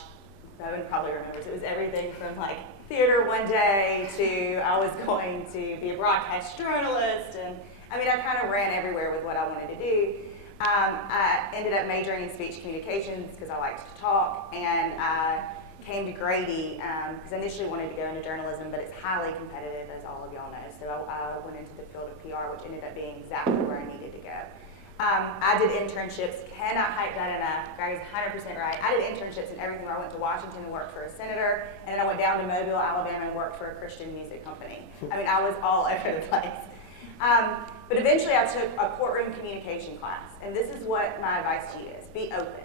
Bowen probably remembers. It was everything from like theater one day to I was going to be a broadcast journalist, and I mean I kind of ran everywhere with what I wanted to do. I ended up majoring in speech communications because I liked to talk, and I came to Grady because I initially wanted to go into journalism, but it's highly competitive, as all of y'all know. So I went into the field of PR, which ended up being exactly where I needed to go. I did internships, cannot hype that enough. Gary's 100% right. I did internships in everything. I went to Washington and worked for a senator, and then I went down to Mobile, Alabama, and worked for a Christian music company. I mean, I was all over the place. But eventually I took a courtroom communication class, and this is what my advice to you is. Be open.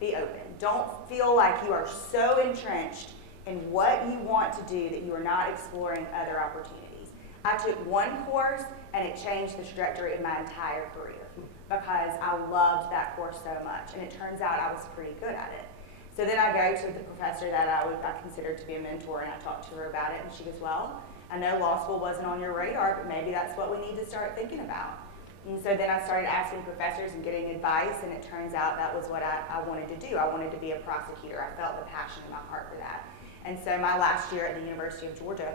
Be open. Don't feel like you are so entrenched in what you want to do that you are not exploring other opportunities. I took one course, and it changed the trajectory of my entire career because I loved that course so much, and it turns out I was pretty good at it. So then I go to the professor that I considered to be a mentor, and I talked to her about it, and she goes, well, I know law school wasn't on your radar, but maybe that's what we need to start thinking about. And so then I started asking professors and getting advice, and it turns out that was what I wanted to do. I wanted to be a prosecutor. I felt the passion in my heart for that. And so my last year at the University of Georgia,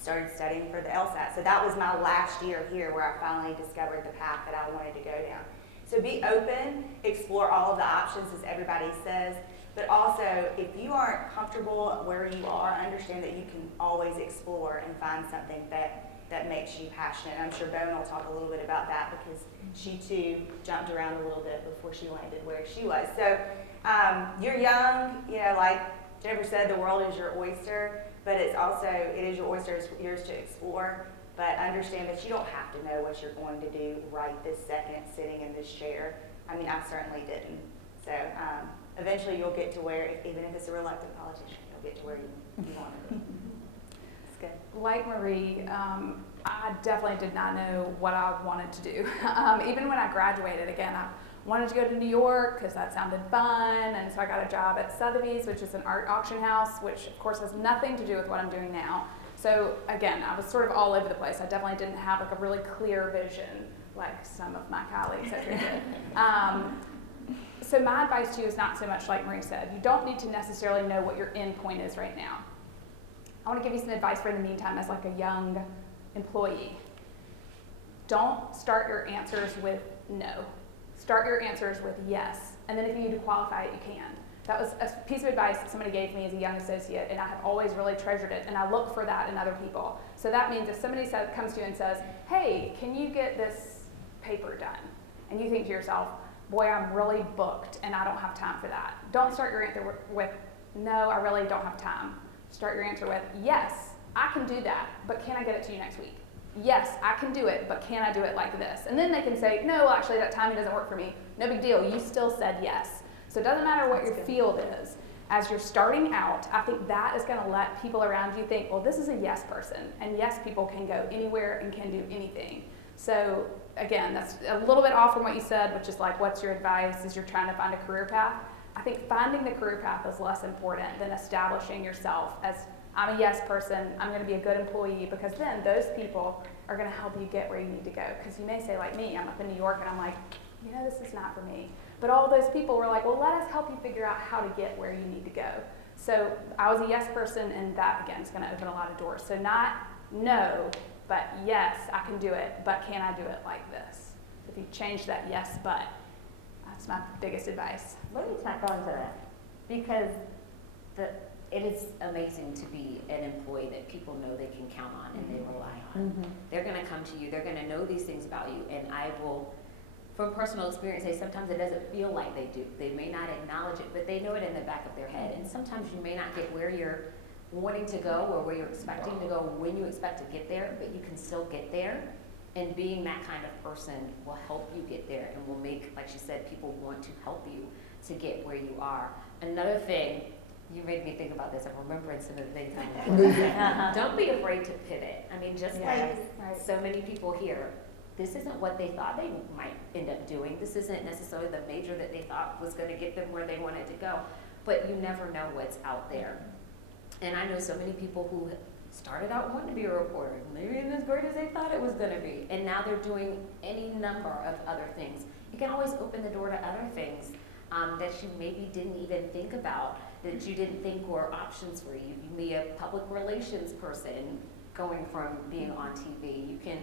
started studying for the LSAT. So that was my last year here where I finally discovered the path that I wanted to go down. So be open, explore all of the options as everybody says, but also if you aren't comfortable where you are, understand that you can always explore and find something that makes you passionate. I'm sure Bowen will talk a little bit about that because she too jumped around a little bit before she landed where she was. So you're young, you know, like Jennifer said, the world is your oyster, but it is your oyster, it's yours to explore. But understand that you don't have to know what you're going to do right this second sitting in this chair. I mean, I certainly didn't. So eventually you'll get to where, even if it's a reluctant politician, you'll get to where you want to be. That's good. Like Marie, I definitely did not know what I wanted to do. Even when I graduated, again, I wanted to go to New York because that sounded fun, and so I got a job at Sotheby's, which is an art auction house, which of course has nothing to do with what I'm doing now. So again, I was sort of all over the place. I definitely didn't have like a really clear vision like some of my colleagues at did. So my advice to you is not so much like Marie said. You don't need to necessarily know what your end point is right now. I want to give you some advice for in the meantime as like a young employee. Don't start your answers with no. Start your answers with yes. And then if you need to qualify it, you can. That was a piece of advice that somebody gave me as a young associate, and I have always really treasured it, and I look for that in other people. So that means if somebody comes to you and says, hey, can you get this paper done? And you think to yourself, boy, I'm really booked, and I don't have time for that. Don't start your answer with, no, I really don't have time. Start your answer with, yes, I can do that, but can I get it to you next week? Yes, I can do it, but can I do it like this? And then they can say, no, actually, that timing doesn't work for me. No big deal, you still said yes. So it doesn't matter what your field is. As you're starting out, I think that is going to let people around you think, well, this is a yes person. And yes people can go anywhere and can do anything. So again, that's a little bit off from what you said, which is like, what's your advice as you're trying to find a career path? I think finding the career path is less important than establishing yourself as, I'm a yes person, I'm going to be a good employee, because then those people are going to help you get where you need to go. Because you may say, like me, I'm up in New York and I'm like, you know, this is not for me. But all those people were like, well, let us help you figure out how to get where you need to go. So I was a yes person, and that, again, is going to open a lot of doors. So not no, but yes, I can do it, but can I do it like this? If you change that yes, but, that's my biggest advice. Let me tack on to that, because it is amazing to be an employee that people know they can count on and they rely on. Mm-hmm. They're going to come to you, they're going to know these things about you, and I will, from personal experience, say sometimes it doesn't feel like they do. They may not acknowledge it, but they know it in the back of their head. And sometimes you may not get where you're wanting to go or where you're expecting to go when you expect to get there, but you can still get there. And being that kind of person will help you get there and will make, like she said, people want to help you to get where you are. Another thing, you made me think about this. I'm remembering some of the things I'm doing. Don't be afraid to pivot. I mean, just like so many people here, this isn't what they thought they might end up doing. This isn't necessarily the major that they thought was going to get them where they wanted to go. But you never know what's out there. And I know so many people who started out wanting to be a reporter, maybe isn't as great as they thought it was going to be. And now they're doing any number of other things. You can always open the door to other things that you maybe didn't even think about, that you didn't think were options for you. You may be a public relations person going from being on TV. You can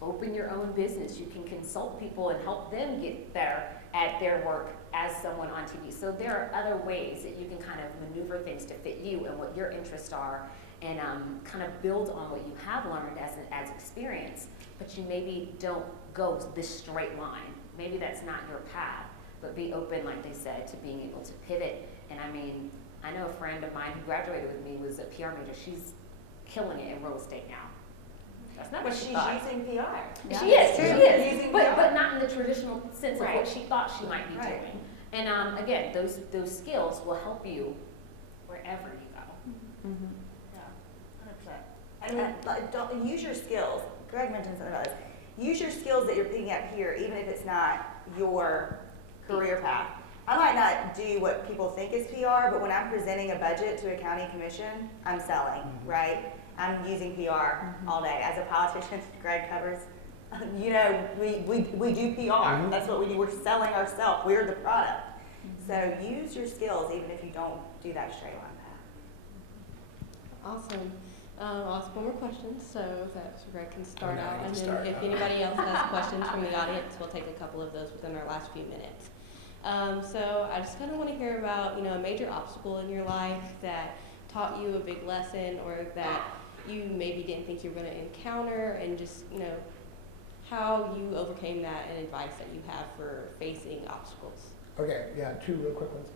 open your own business. You can consult people and help them get there at their work as someone on TV. So there are other ways that you can kind of maneuver things to fit you and what your interests are, and kind of build on what you have learned as experience. But you maybe don't go this straight line. Maybe that's not your path, but be open, like they said, to being able to pivot. And I mean, I know a friend of mine who graduated with me was a PR major. She's killing it in real estate now. That's not what she thought. She's using PR. Yeah. She is. Using But PR. not in the traditional sense of what she thought she might be doing. And again, those skills will help you wherever you go. Mm-hmm. I mean, don't use your skills. Greg mentioned something about this. Use your skills that you're picking up here, even if it's not your career path. I might not do what people think is PR, but when I'm presenting a budget to a county commission, I'm selling, right? I'm using PR all day. As a politician, Greg covers, you know, we do PR. That's what we do. We're selling ourselves. We're the product. So use your skills even if you don't do that straight line path. Awesome. I'll ask one more question so that Greg can start Yeah, I out. can And then start. if anybody else has questions from the audience, we'll take a couple of those within our last few minutes. So I just kind of want to hear about, you know, a major obstacle in your life that taught you a big lesson or that you maybe didn't think you were going to encounter, and just, you know, how you overcame that and advice that you have for facing obstacles. Okay, yeah, two real quick ones.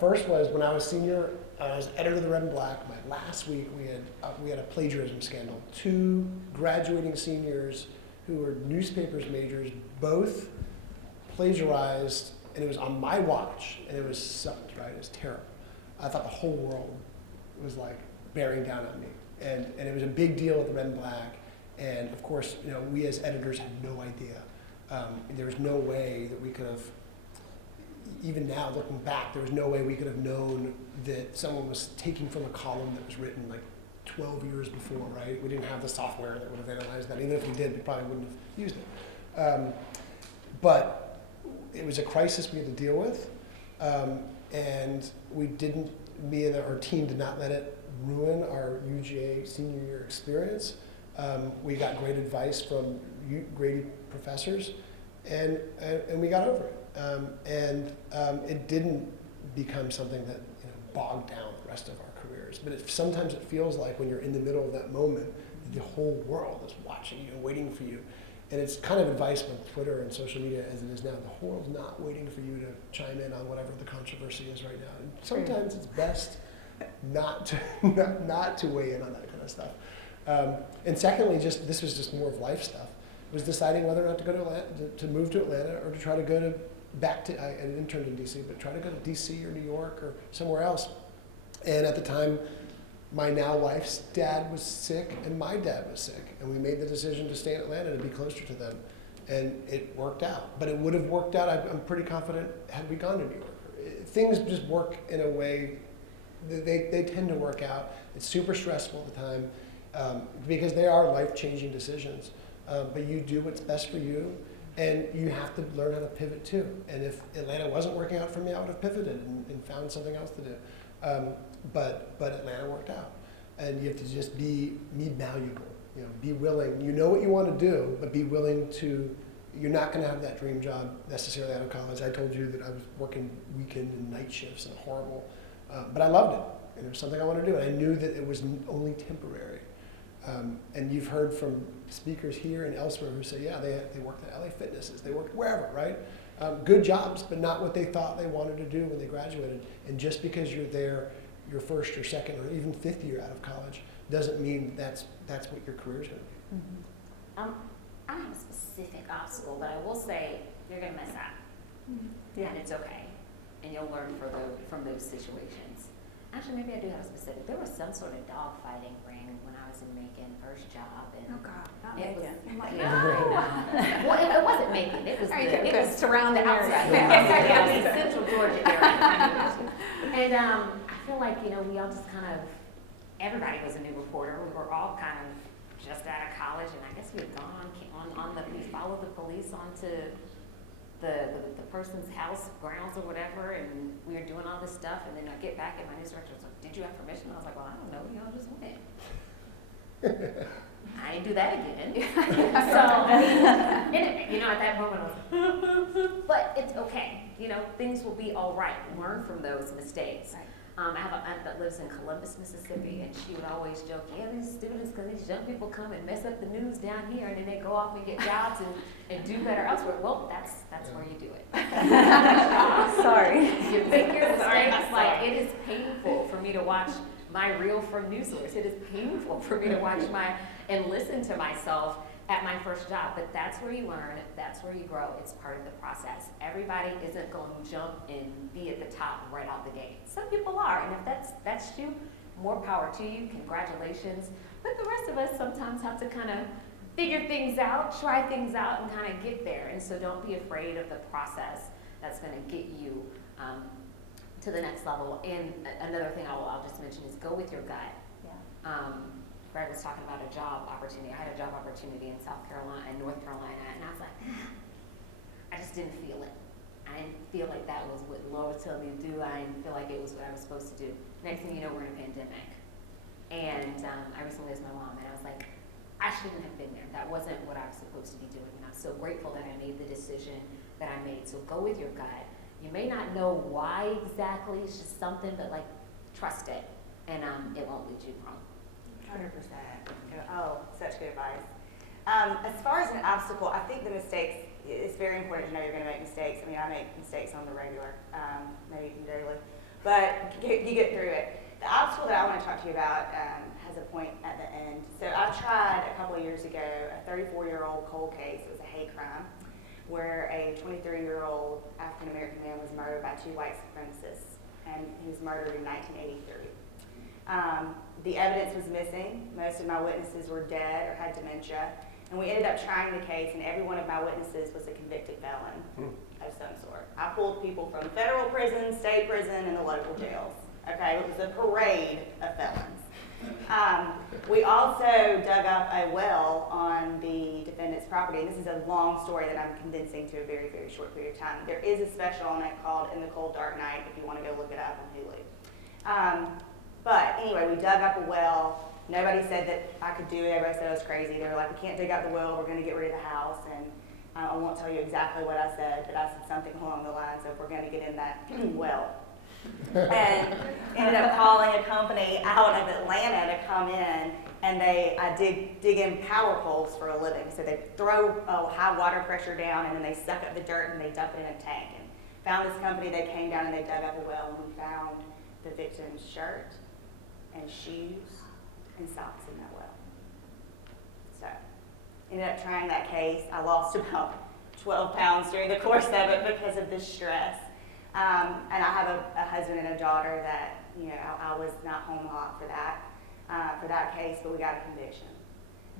First was when I was senior, I was editor of the Red and Black. My last week, we had a plagiarism scandal. 2 graduating seniors who were newspapers majors both plagiarized, and it was on my watch, and it was sucked, right? It was terrible. I thought the whole world was like bearing down on me, and it was a big deal with the Red and Black. And of course, you know, we as editors had no idea. There was no way that we could have. Even now, looking back, there was no way we could have known that someone was taking from a column that was written like 12 years before, right? We didn't have the software that would have analyzed that. Even if we did, we probably wouldn't have used it. But it was a crisis we had to deal with, and me and our team did not let it ruin our UGA senior year experience. We got great advice from Grady professors, and we got over it. It didn't become something that, you know, bogged down the rest of our careers. But sometimes it feels like when you're in the middle of that moment, the whole world is watching you and waiting for you. And it's kind of advice with Twitter and social media as it is now. The whole world's not waiting for you to chime in on whatever the controversy is right now. And sometimes it's best not to weigh in on that kind of stuff. And secondly, this was just more of life stuff. Was deciding whether or not to go to Atlanta, to move to Atlanta, or to try to go I had interned in DC, but try to go to DC or New York or somewhere else. And at the time, my now wife's dad was sick and my dad was sick. And we made the decision to stay in Atlanta to be closer to them. And it worked out. But it would have worked out, I'm pretty confident, had we gone to New York. Things just work in a way, they tend to work out. It's super stressful at the time because they are life-changing decisions. But you do what's best for you. And you have to learn how to pivot too. And if Atlanta wasn't working out for me, I would have pivoted and found something else to do. But Atlanta worked out. And you have to just be malleable. You know, be willing. You know what you want to do, but be willing to. You're not going to have that dream job necessarily out of college. I told you that I was working weekend and night shifts and horrible, but I loved it, and it was something I wanted to do. And I knew that it was only temporary. And you've heard from speakers here and elsewhere who say, yeah, they worked at LA Fitnesses, they worked wherever, right? Good jobs, but not what they thought they wanted to do when they graduated. And just because you're there your first or second or even 5th year out of college doesn't mean that's what your career's going to be. I don't have a specific obstacle, but I will say you're going to mess up. Yeah. And it's okay. And you'll learn from those situations. Actually, maybe I do have a specific. There was some sort of dogfighting ring when I was in Meagan, first job. And Oh God, not it was, Meagan. I'm like, no. Well, it wasn't Meagan. It was Okay, it good. was Surrounding the area. outside. Yeah, I mean, Central Georgia area. And I feel like, you know, we all just kind of, everybody was a new reporter. We were all kind of just out of college, and I guess we had gone we followed the police onto the person's house grounds or whatever, and we were doing all this stuff, and then I get back and my news director was like, did you have permission? I was like, well, I don't know, you know, just went. I didn't do that again. So, I mean, you know, at that moment I was like, but it's okay. You know, things will be all right. Learn from those mistakes. Right. I have an aunt that lives in Columbus, Mississippi, and she would always joke, yeah, these students, because these young people come and mess up the news down here, and then they go off and get jobs and do better elsewhere. Well, that's where you do it. Sorry. You make your mistakes. Like, it is painful for me to watch my reel from News Source. It is painful for me to watch and listen to myself at my first job, but that's where you learn, that's where you grow, it's part of the process. Everybody isn't going to jump and be at the top right out the gate. Some people are, and if that's you, more power to you, congratulations. But the rest of us sometimes have to kind of figure things out, try things out, and kind of get there. And so don't be afraid of the process. that's going to get you to the next level. And another thing I'll just mention is go with your gut. Yeah. Greg was talking about a job opportunity. I had a job opportunity in South Carolina and North Carolina, and I was like, I just didn't feel it. I didn't feel like that was what the Lord was telling me to do. I didn't feel like it was what I was supposed to do. Next thing you know, we're in a pandemic. And I recently lost my mom, and I was like, I shouldn't have been there. That wasn't what I was supposed to be doing. And I'm so grateful that I made the decision that I made. So go with your gut. You may not know why exactly, it's just something, but like, trust it, and it won't lead you wrong. 100%. Oh, such good advice. As far as an obstacle, I think the mistakes, it's very important to know you're going to make mistakes. I mean, I make mistakes on the regular, maybe even daily, but you get through it. The obstacle that I want to talk to you about has a point at the end. So I tried a couple of years ago a 34-year-old cold case. It was a hate crime where a 23-year-old African-American man was murdered by 2 white supremacists, and he was murdered in 1983. The evidence was missing. Most of my witnesses were dead or had dementia. And we ended up trying the case, and every one of my witnesses was a convicted felon of some sort. I pulled people from federal prison, state prison, and the local jails. Okay, it was a parade of felons. We also dug up a well on the defendant's property. And this is a long story that I'm condensing to a very, very short period of time. There is a special on it called In the Cold Dark Night, if you want to go look it up on Hulu. But anyway, we dug up a well. Nobody said that I could do it. Everybody said I was crazy. They were like, we can't dig up the well. We're going to get rid of the house. And I won't tell you exactly what I said, but I said something along the lines of, we're going to get in that well. And ended up calling a company out of Atlanta to come in, and I dig in power poles for a living. So they throw high water pressure down, and then they suck up the dirt and they dump it in a tank. And found this company. They came down and they dug up a well, and we found the victim's shirt and shoes and socks in that well. So, ended up trying that case. I lost about 12 pounds during the course of it because of the stress. And I have a husband and a daughter that, I was not home a lot for that case, but we got a conviction.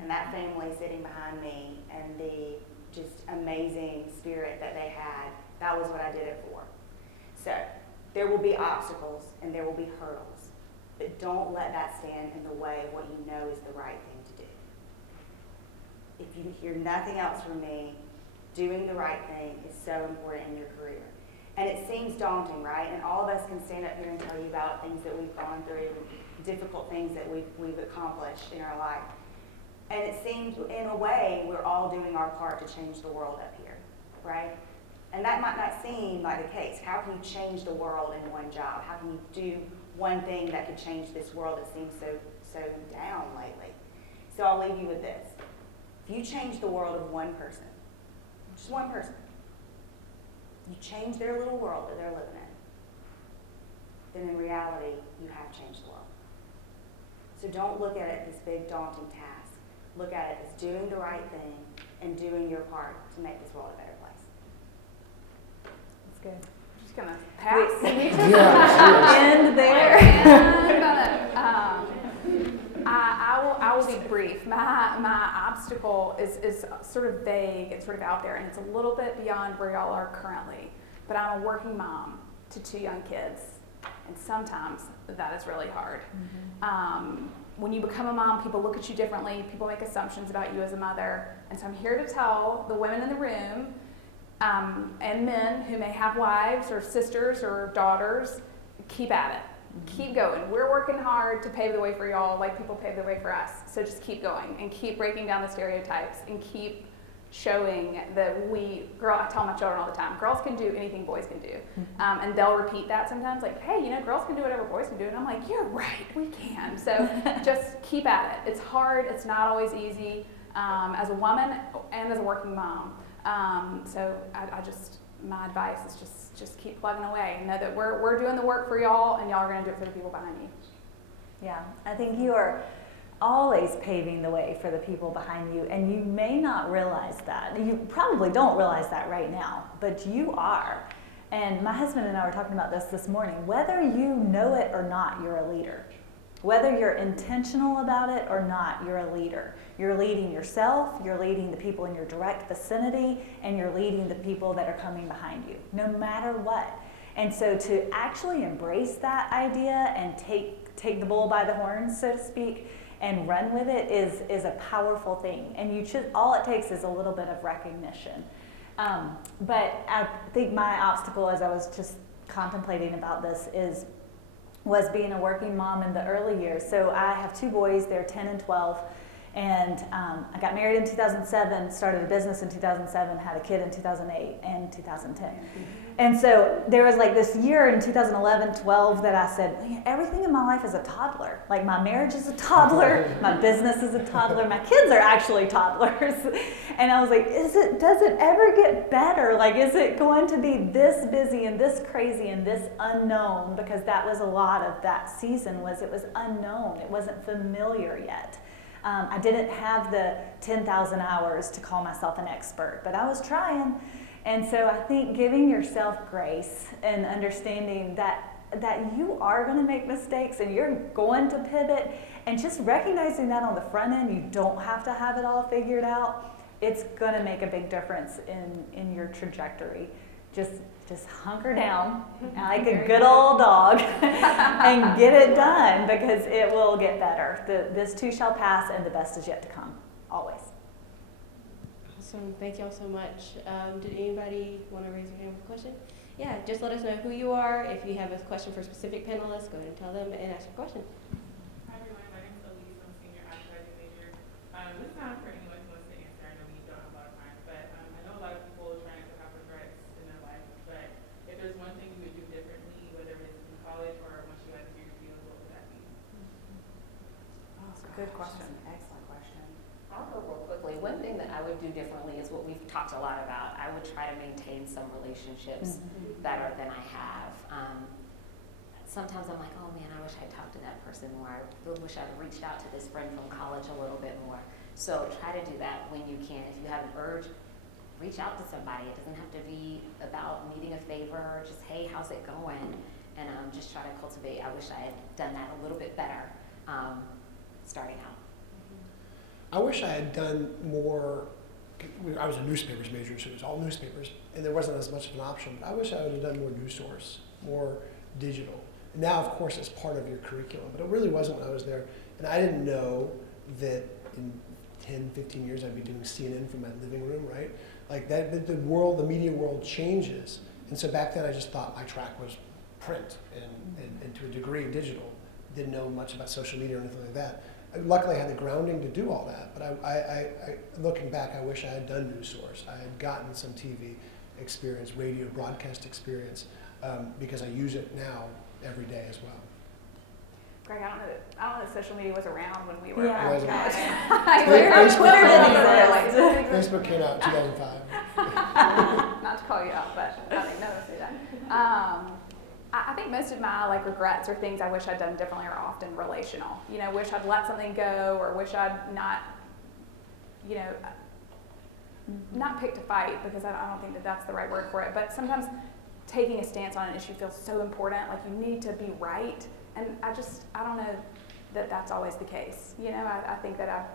And that family sitting behind me and the just amazing spirit that they had, that was what I did it for. So, there will be obstacles and there will be hurdles, but don't let that stand in the way of what you know is the right thing to do. If you hear nothing else from me, doing the right thing is so important in your career. And it seems daunting, right? And all of us can stand up here and tell you about things that we've gone through, difficult things that we've accomplished in our life. And it seems, in a way, we're all doing our part to change the world up here, right? And that might not seem like the case. How can you change the world in one job? How can you do one thing that could change this world that seems so down lately? So I'll leave you with this. If you change the world of one person, just one person, you change their little world that they're living in, then in reality, you have changed the world. So don't look at it as this big daunting task. Look at it as doing the right thing and doing your part to make this world a better place. That's good. I'm just going to pass. End there. I will be brief. My obstacle is sort of vague and sort of out there, and it's a little bit beyond where y'all are currently. But I'm a working mom to 2 young kids, and sometimes that is really hard. Mm-hmm. When you become a mom, people look at you differently. People make assumptions about you as a mother. And so I'm here to tell the women in the room and men who may have wives or sisters or daughters, keep at it. Keep going. We're working hard to pave the way for y'all like people pave the way for us. So just keep going and keep breaking down the stereotypes and keep showing that I tell my children all the time, girls can do anything boys can do. And they'll repeat that sometimes, like, hey, girls can do whatever boys can do. And I'm like, you're right, we can. So just keep at it. It's hard. It's not always easy as a woman and as a working mom. So my advice is just keep plugging away and know that we're doing the work for y'all and y'all are going to do it for the people behind you. Yeah, I think you are always paving the way for the people behind you, and you may not realize that. You probably don't realize that right now, but you are. And my husband and I were talking about this morning. Whether you know it or not, you're a leader. Whether you're intentional about it or not, you're a leader. You're leading yourself, you're leading the people in your direct vicinity, and you're leading the people that are coming behind you, no matter what. And so to actually embrace that idea and take the bull by the horns, so to speak, and run with it is a powerful thing. And all it takes is a little bit of recognition. But I think my obstacle, as I was just contemplating about this, was being a working mom in the early years. So I have 2 boys, they're 10 and 12. And I got married in 2007, started a business in 2007, had a kid in 2008 and 2010. And so there was like this year in 2011, 12 that I said, everything in my life is a toddler. Like my marriage is a toddler, my business is a toddler, my kids are actually toddlers. And I was like, does it ever get better? Like, is it going to be this busy and this crazy and this unknown? Because that was a lot of that season, it was unknown. It wasn't familiar yet. I didn't have the 10,000 hours to call myself an expert, but I was trying. And so I think giving yourself grace and understanding that you are going to make mistakes and you're going to pivot, and just recognizing that on the front end, you don't have to have it all figured out. It's going to make a big difference in your trajectory. Just hunker down like a good old dog and get it done, because it will get better. This too shall pass, and the best is yet to come, always. Awesome, thank y'all so much. Did anybody want to raise their hand with a question? Yeah, just let us know who you are. If you have a question for specific panelists, go ahead and tell them and ask your question. Hi everyone, my name is Elise. I'm a senior advertising major. This is not for anyone who wants to answer. I know we don't have a lot of time, but I know a lot of people are trying to have regrets in their life. But if there's one thing you would do differently, whether it's in college or once you had to do your field, what would that be? That's a good question. Excellent question. I'll go real quickly. One thing that I would do differently is what we've talked a lot about. I would try to maintain some relationships better than I have. Sometimes I'm like, oh man, I wish I'd talked to that person more. I really wish I'd reached out to this friend from college a little bit more. So try to do that when you can. If you have an urge, reach out to somebody. It doesn't have to be about needing a favor. Just, hey, how's it going? And just try to cultivate. I wish I had done that a little bit better starting out. I wish I had done more. I was a newspapers major, so it was all newspapers, and there wasn't as much of an option. But I wish I would have done more news source, more digital. Now, of course, it's part of your curriculum, but it really wasn't when I was there. And I didn't know that in 10, 15 years I'd be doing CNN from my living room, right? Like that, the world, the media world changes. And so back then I just thought my track was print and to a degree digital. Didn't know much about social media or anything like that. Luckily I had the grounding to do all that, but I looking back, I wish I had done news source. I had gotten some TV experience, radio broadcast experience, because I use it now every day as well. Greg, I don't know that social media was around when we were Yeah. It around. wasn't. Twitter didn't exist. Facebook came out in 2005. Not to call you out, but I think none of us do that. I think most of my regrets or things I wish I'd done differently are often relational. Wish I'd let something go, or wish I'd not, not picked a fight, because I don't think that that's the right word for it. But sometimes taking a stance on an issue feels so important, like you need to be right. And I don't know that that's always the case. I think that I'm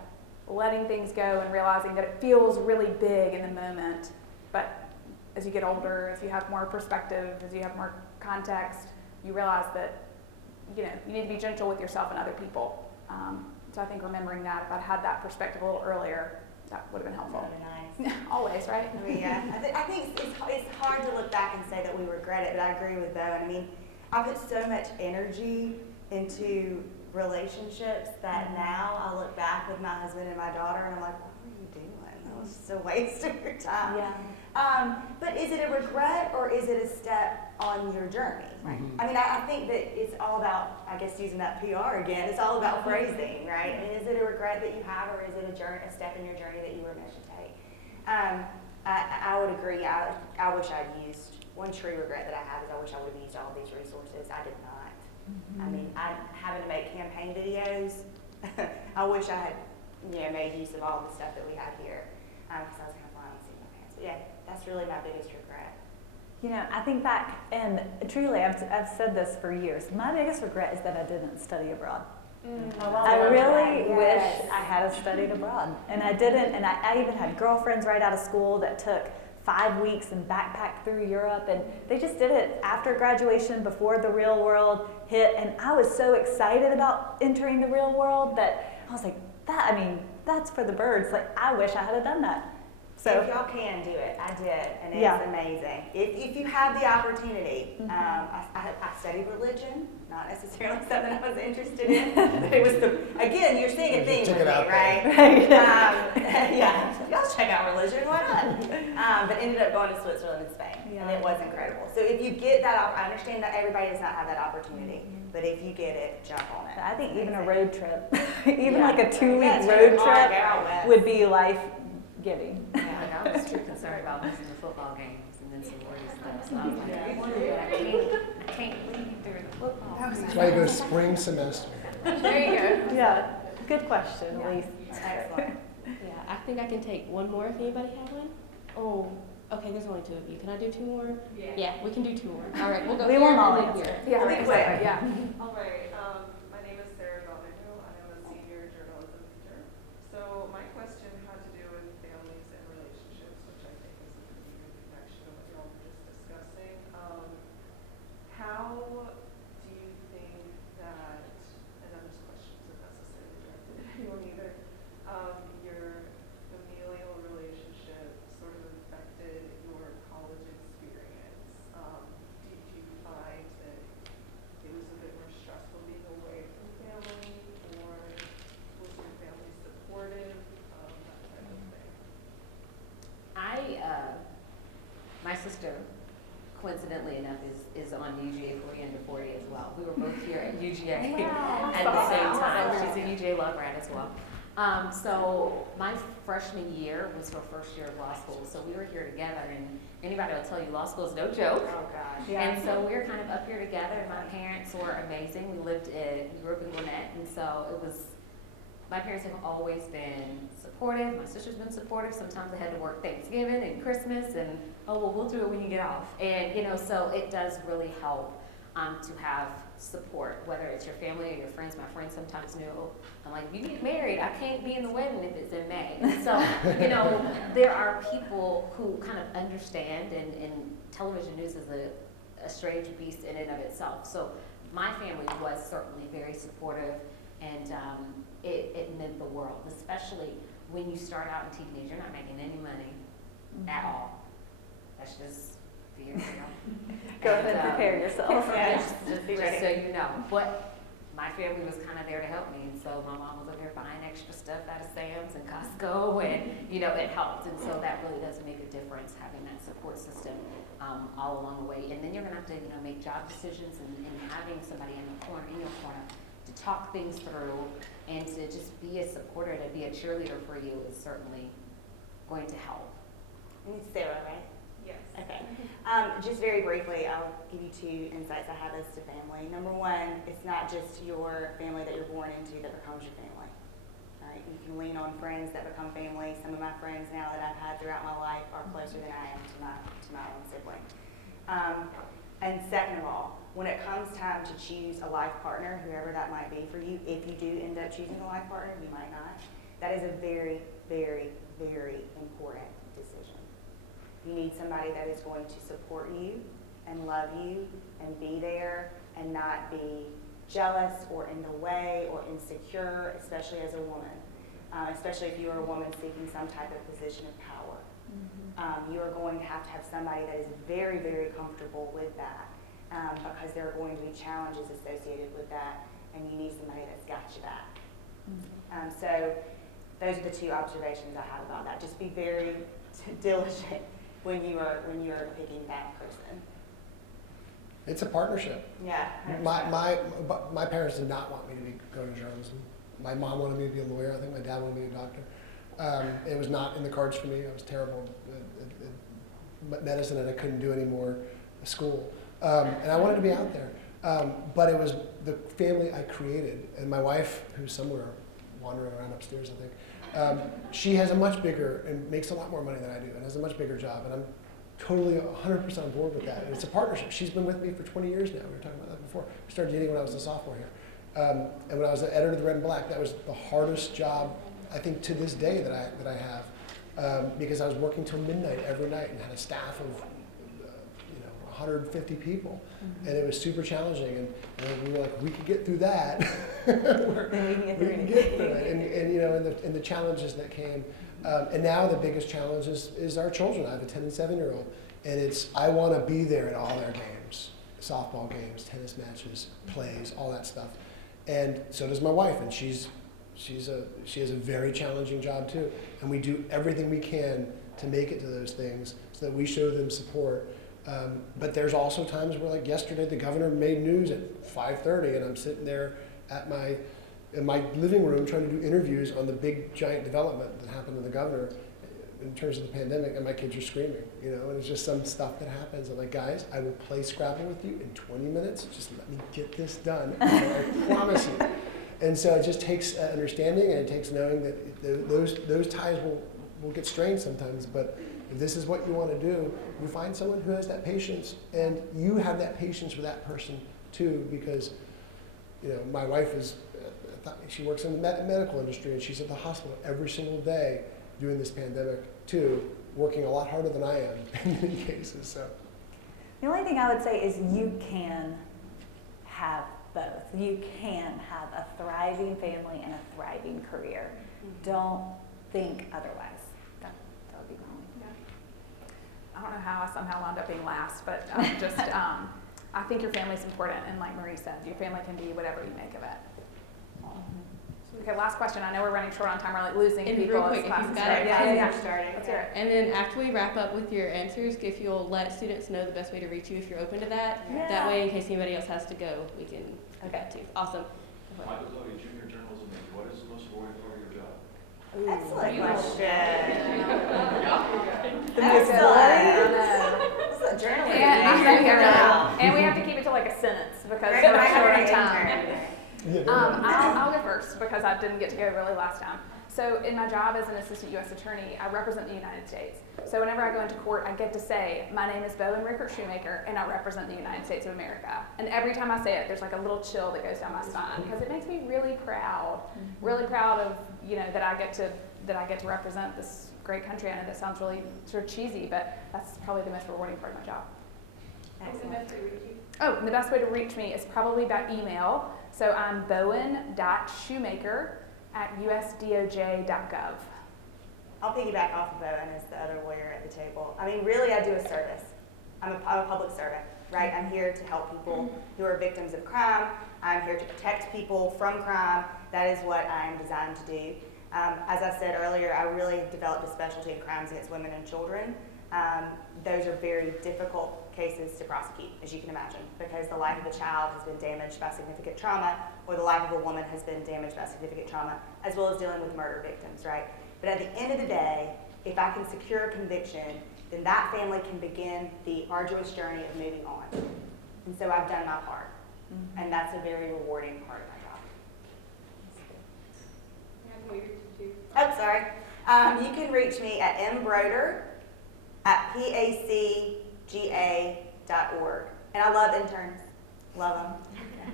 letting things go and realizing that it feels really big in the moment, but as you get older, as you have more perspective, as you have more context, you realize that you need to be gentle with yourself and other people. So I think remembering that, if I'd had that perspective a little earlier, that would have been helpful. Nice. Always, right? I mean, yeah. I think it's hard to look back and say that we regret it, but I agree with Bowen. I mean, I put so much energy into relationships that now I look back with my husband and my daughter and I'm like, what were you doing? That was just a waste of your time. Yeah. But is it a regret or is it a step on your journey? Right. I mean, I think that it's all about, I guess using that PR again, it's all about phrasing, right? I mean, is it a regret that you have, or is it a step in your journey that you were meant to take? I would agree. I wish I'd used, one true regret that I have is I wish I would have used all of these resources. I did not. I mean, having to make campaign videos, I wish I had made use of all the stuff that we have here, because I was kind of flying seeing my pants. But yeah, that's really my biggest regret. I think back, and truly, I've said this for years. My biggest regret is that I didn't study abroad. I really wish I had studied abroad, and I didn't. And I even had girlfriends right out of school that took 5 weeks and backpacked through Europe, and they just did it after graduation, before the real world hit. And I was so excited about entering the real world that I was like, that's for the birds. Like, I wish I had done that. So if So y'all can do it, I did, and it's Yeah. amazing. If you have the opportunity, I studied religion, not necessarily something I was interested in, but it was again, you're seeing a theme Took with it me, out right? there. Yeah, y'all check out religion, why not? But ended up going to Switzerland and Spain, and it was incredible. So if you get that, I understand that everybody does not have that opportunity, but if you get it, jump on it. I think It's even a amazing. road trip, even Yeah. like a 2-week Yeah, road car, trip go out west. would be life-giving. Like, I was too concerned about missing the football games and then sorority stuff. So I was like, I want to do it, I can't leave during the football. That's why you go spring semester. There you go. Yeah, good question, Elise. Excellent. Yeah, I think I can take one more if anybody has one. Oh, okay, there's only 2 of you. Can I do 2 more? Yeah, we can do 2 more. All right, we'll go We here won't all and then answer. here. Yeah, Really quick. yeah. All right, my name is Sarah Donahue. I am a senior journalism major. So my question had to do with families and relationships, which I think is a pretty good connection of what y'all were just discussing. How do you think that, and none of this question isn't necessarily directed at anyone either, your familial relationship sort of affected your college experience? Did you find that it was a bit more stressful being away from family, or was your family supportive, that type of thing? My sister, coincidentally enough, is on UGA 40 under 40 as well. We were both here at UGA at the same time. She's a UGA law grad as well. So my freshman year was her first year of law school, so we were here together, and anybody will tell you law school is no joke. Oh, gosh. And so we were kind of up here together, and my parents were amazing. We grew up in Gwinnett, and so my parents have always been supportive. My sister's been supportive. Sometimes I had to work Thanksgiving and Christmas, and we'll do it when you get off. And so it does really help to have support, whether it's your family or your friends. My friends sometimes knew, I'm like, if you get married, I can't be in the wedding if it's in May. And so, there are people who kind of understand, and television news is a strange beast in and of itself. So my family was certainly very supportive, and it meant the world, especially when you start out in teenage. You're not making any money at all. That's just being real. Go ahead and prepare yourself. Yeah, Just be ready. so you know. But my family was kind of there to help me, and so my mom was over there buying extra stuff out of Sam's and Costco, and it helped. And so that really does make a difference, having that support system all along the way. And then you're gonna have to make job decisions, and having somebody in your corner to talk things through, and to just be a supporter, to be a cheerleader for you is certainly going to help. And it's Sarah, right? Yes. Okay. Just very briefly, I'll give you 2 insights I have as to family. Number 1, it's not just your family that you're born into that becomes your family. Right? You can lean on friends that become family. Some of my friends now that I've had throughout my life are closer than I am to my own sibling. And second of all, when it comes time to choose a life partner, whoever that might be for you, if you do end up choosing a life partner, you might not, that is a very, very, very important decision. You need somebody that is going to support you and love you and be there and not be jealous or in the way or insecure, especially as a woman, especially if you are a woman seeking some type of position of power. You are going to have somebody that is very, very comfortable with that, because there are going to be challenges associated with that, and you need somebody that's got your back. So those are the 2 observations I have about that. Just be very diligent when you are picking that person. It's a partnership. Yeah. 100%. My parents did not want me to be going to journalism. My mom wanted me to be a lawyer. I think my dad wanted me to be a doctor. It was not in the cards for me. I was terrible at medicine, and I couldn't do any more school. And I wanted to be out there. But it was the family I created. And my wife, who's somewhere wandering around upstairs, I think, she has a much bigger and makes a lot more money than I do, and has a much bigger job. And I'm totally 100% on board with that. And it's a partnership. She's been with me for 20 years now. We were talking about that before. We started dating when I was a sophomore here. And when I was the editor of the Red and Black, that was the hardest job, I think, to this day that I have, because I was working till midnight every night and had a staff of 150 people, and it was super challenging. And we were like, we could get through that. Then we can get through it. And the challenges that came. And now the biggest challenge is our children. I have a 10 and 7-year-old, and I want to be there at all their games, softball games, tennis matches, plays, all that stuff. And so does my wife, and she has a very challenging job too. And we do everything we can to make it to those things so that we show them support. But there's also times where, like yesterday, the governor made news at 5:30, and I'm sitting there in my living room trying to do interviews on the big giant development that happened to the governor in terms of the pandemic, and my kids are screaming, and it's just some stuff that happens. I'm like, guys, I will play Scrabble with you in 20 minutes. Just let me get this done. I promise you. And so it just takes understanding, and it takes knowing that those ties will get strained sometimes, but if this is what you want to do, you find someone who has that patience, and you have that patience with that person too, because my wife she works in the medical industry, and she's at the hospital every single day during this pandemic too, working a lot harder than I am in many cases. So The only thing I would say is you can have both. You can have a thriving family and a thriving career. Don't think otherwise. That would be my only. I don't know how I somehow wound up being last, but I think your family's important, and like Marie said, your family can be whatever you make of it. Okay, last question. I know we're running short on time. We're like losing And people. real quick, if as you've classes got start. it, Yeah. starting. Let's hear it. And then after we wrap up with your answers, if you'll let students know the best way to reach you if you're open to that. Yeah. That way, in case anybody else has to go, we can do that too. Awesome. Michael Zoe, junior journalism major. What is the most rewarding part of your job? Excellent question. Excellent. This is a journalism And, major. and we have to keep it to like a sentence because Right, we're I short have on an time. intern. I'll go first because I didn't get to go really last time. So in my job as an assistant U.S. attorney, I represent the United States. So whenever I go into court, I get to say, my name is Bowen Reichert Shoemaker, and I represent the United States of America. And every time I say it, there's like a little chill that goes down my spine because it makes me really proud of, that I get to represent this great country. I know that sounds really sort of cheesy, but that's probably the most rewarding part of my job. Excellent. Oh, and the best way to reach me is probably by email. So I'm bowen.shoemaker@usdoj.gov. I'll piggyback off of Bowen as the other lawyer at the table. I mean, really, I do a service. I'm a public servant, right? I'm here to help people who are victims of crime. I'm here to protect people from crime. That is what I am designed to do. As I said earlier, I really developed a specialty in crimes against women and children. Those are very difficult cases to prosecute, as you can imagine, because the life of a child has been damaged by significant trauma, or the life of a woman has been damaged by significant trauma, as well as dealing with murder victims, right? But at the end of the day, if I can secure a conviction, then that family can begin the arduous journey of moving on. And so I've done my part, and that's a very rewarding part of my job. Oh, sorry. You can reach me at mbroder@pacga.org. And I love interns. Love them.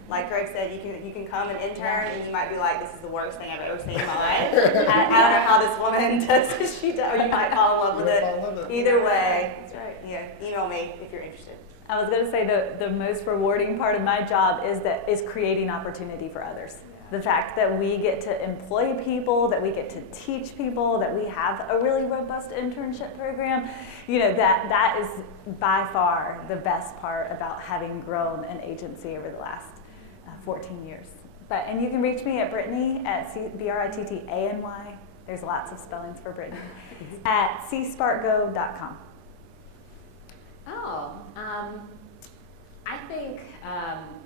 Like Greg said, you can come and intern, and you might be like, this is the worst thing I've ever seen in my life. I don't know how this woman does what she does. Or you might fall in love with it. Either way, That's right. yeah, email me if you're interested. I was going to say the most rewarding part of my job is creating opportunity for others. The fact that we get to employ people, that we get to teach people, that we have a really robust internship program, that is by far the best part about having grown an agency over the last 14 years. And you can reach me at Brittany at Brittany. There's lots of spellings for Brittany at csparkgo.com. I think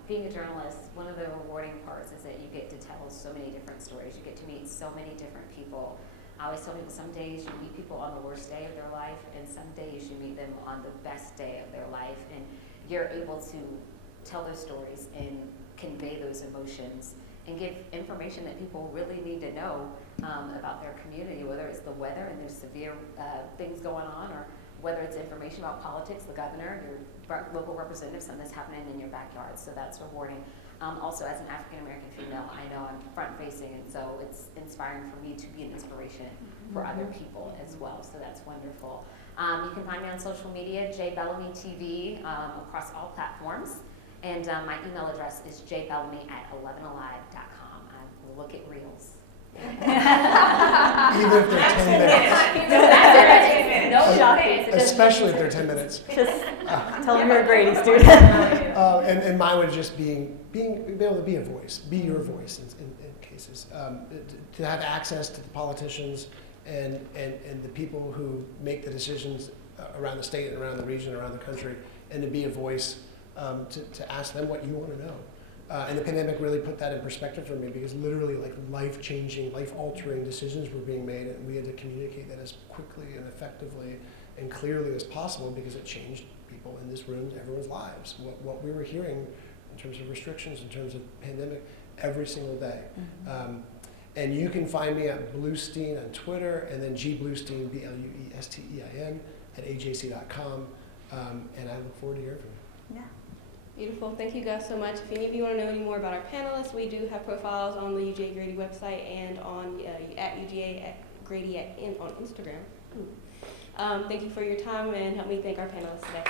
being a journalist, one of the rewarding parts is that you get to tell so many different stories. You get to meet so many different people. I always tell people some days you meet people on the worst day of their life, and some days you meet them on the best day of their life, and you're able to tell those stories and convey those emotions and give information that people really need to know about their community, whether it's the weather and there's severe things going on, or whether it's information about politics, the governor, your local representative, something that's happening in your backyard. So that's rewarding. Also, as an African American female, I know I'm front facing, and so it's inspiring for me to be an inspiration for other people as well. So that's wonderful. You can find me on social media, Bellamy TV, across all platforms. And my email address is jbellamy@11alive.com. I will look at reels. Even if they're 10 minutes. No Shocking. Especially if they're 10 minutes. Just tell them you're a Grady student. And mine would just be able to be a voice, be your voice in cases. To have access to the politicians and the people who make the decisions around the state and around the region, around the country, and to be a voice to ask them what you want to know. And the pandemic really put that in perspective for me, because literally like life-changing, life-altering decisions were being made, and we had to communicate that as quickly and effectively and clearly as possible, because it changed people in this room, everyone's lives. What we were hearing in terms of restrictions, in terms of pandemic, every single day. And you can find me at Bluestein on Twitter, and then Bluestein, Bluestein, at ajc.com. And I look forward to hearing from you. Yeah. Beautiful. Thank you guys so much. If any of you want to know any more about our panelists, we do have profiles on the UGA Grady website and on at UGA Grady on Instagram. Thank you for your time, and help me thank our panelists today.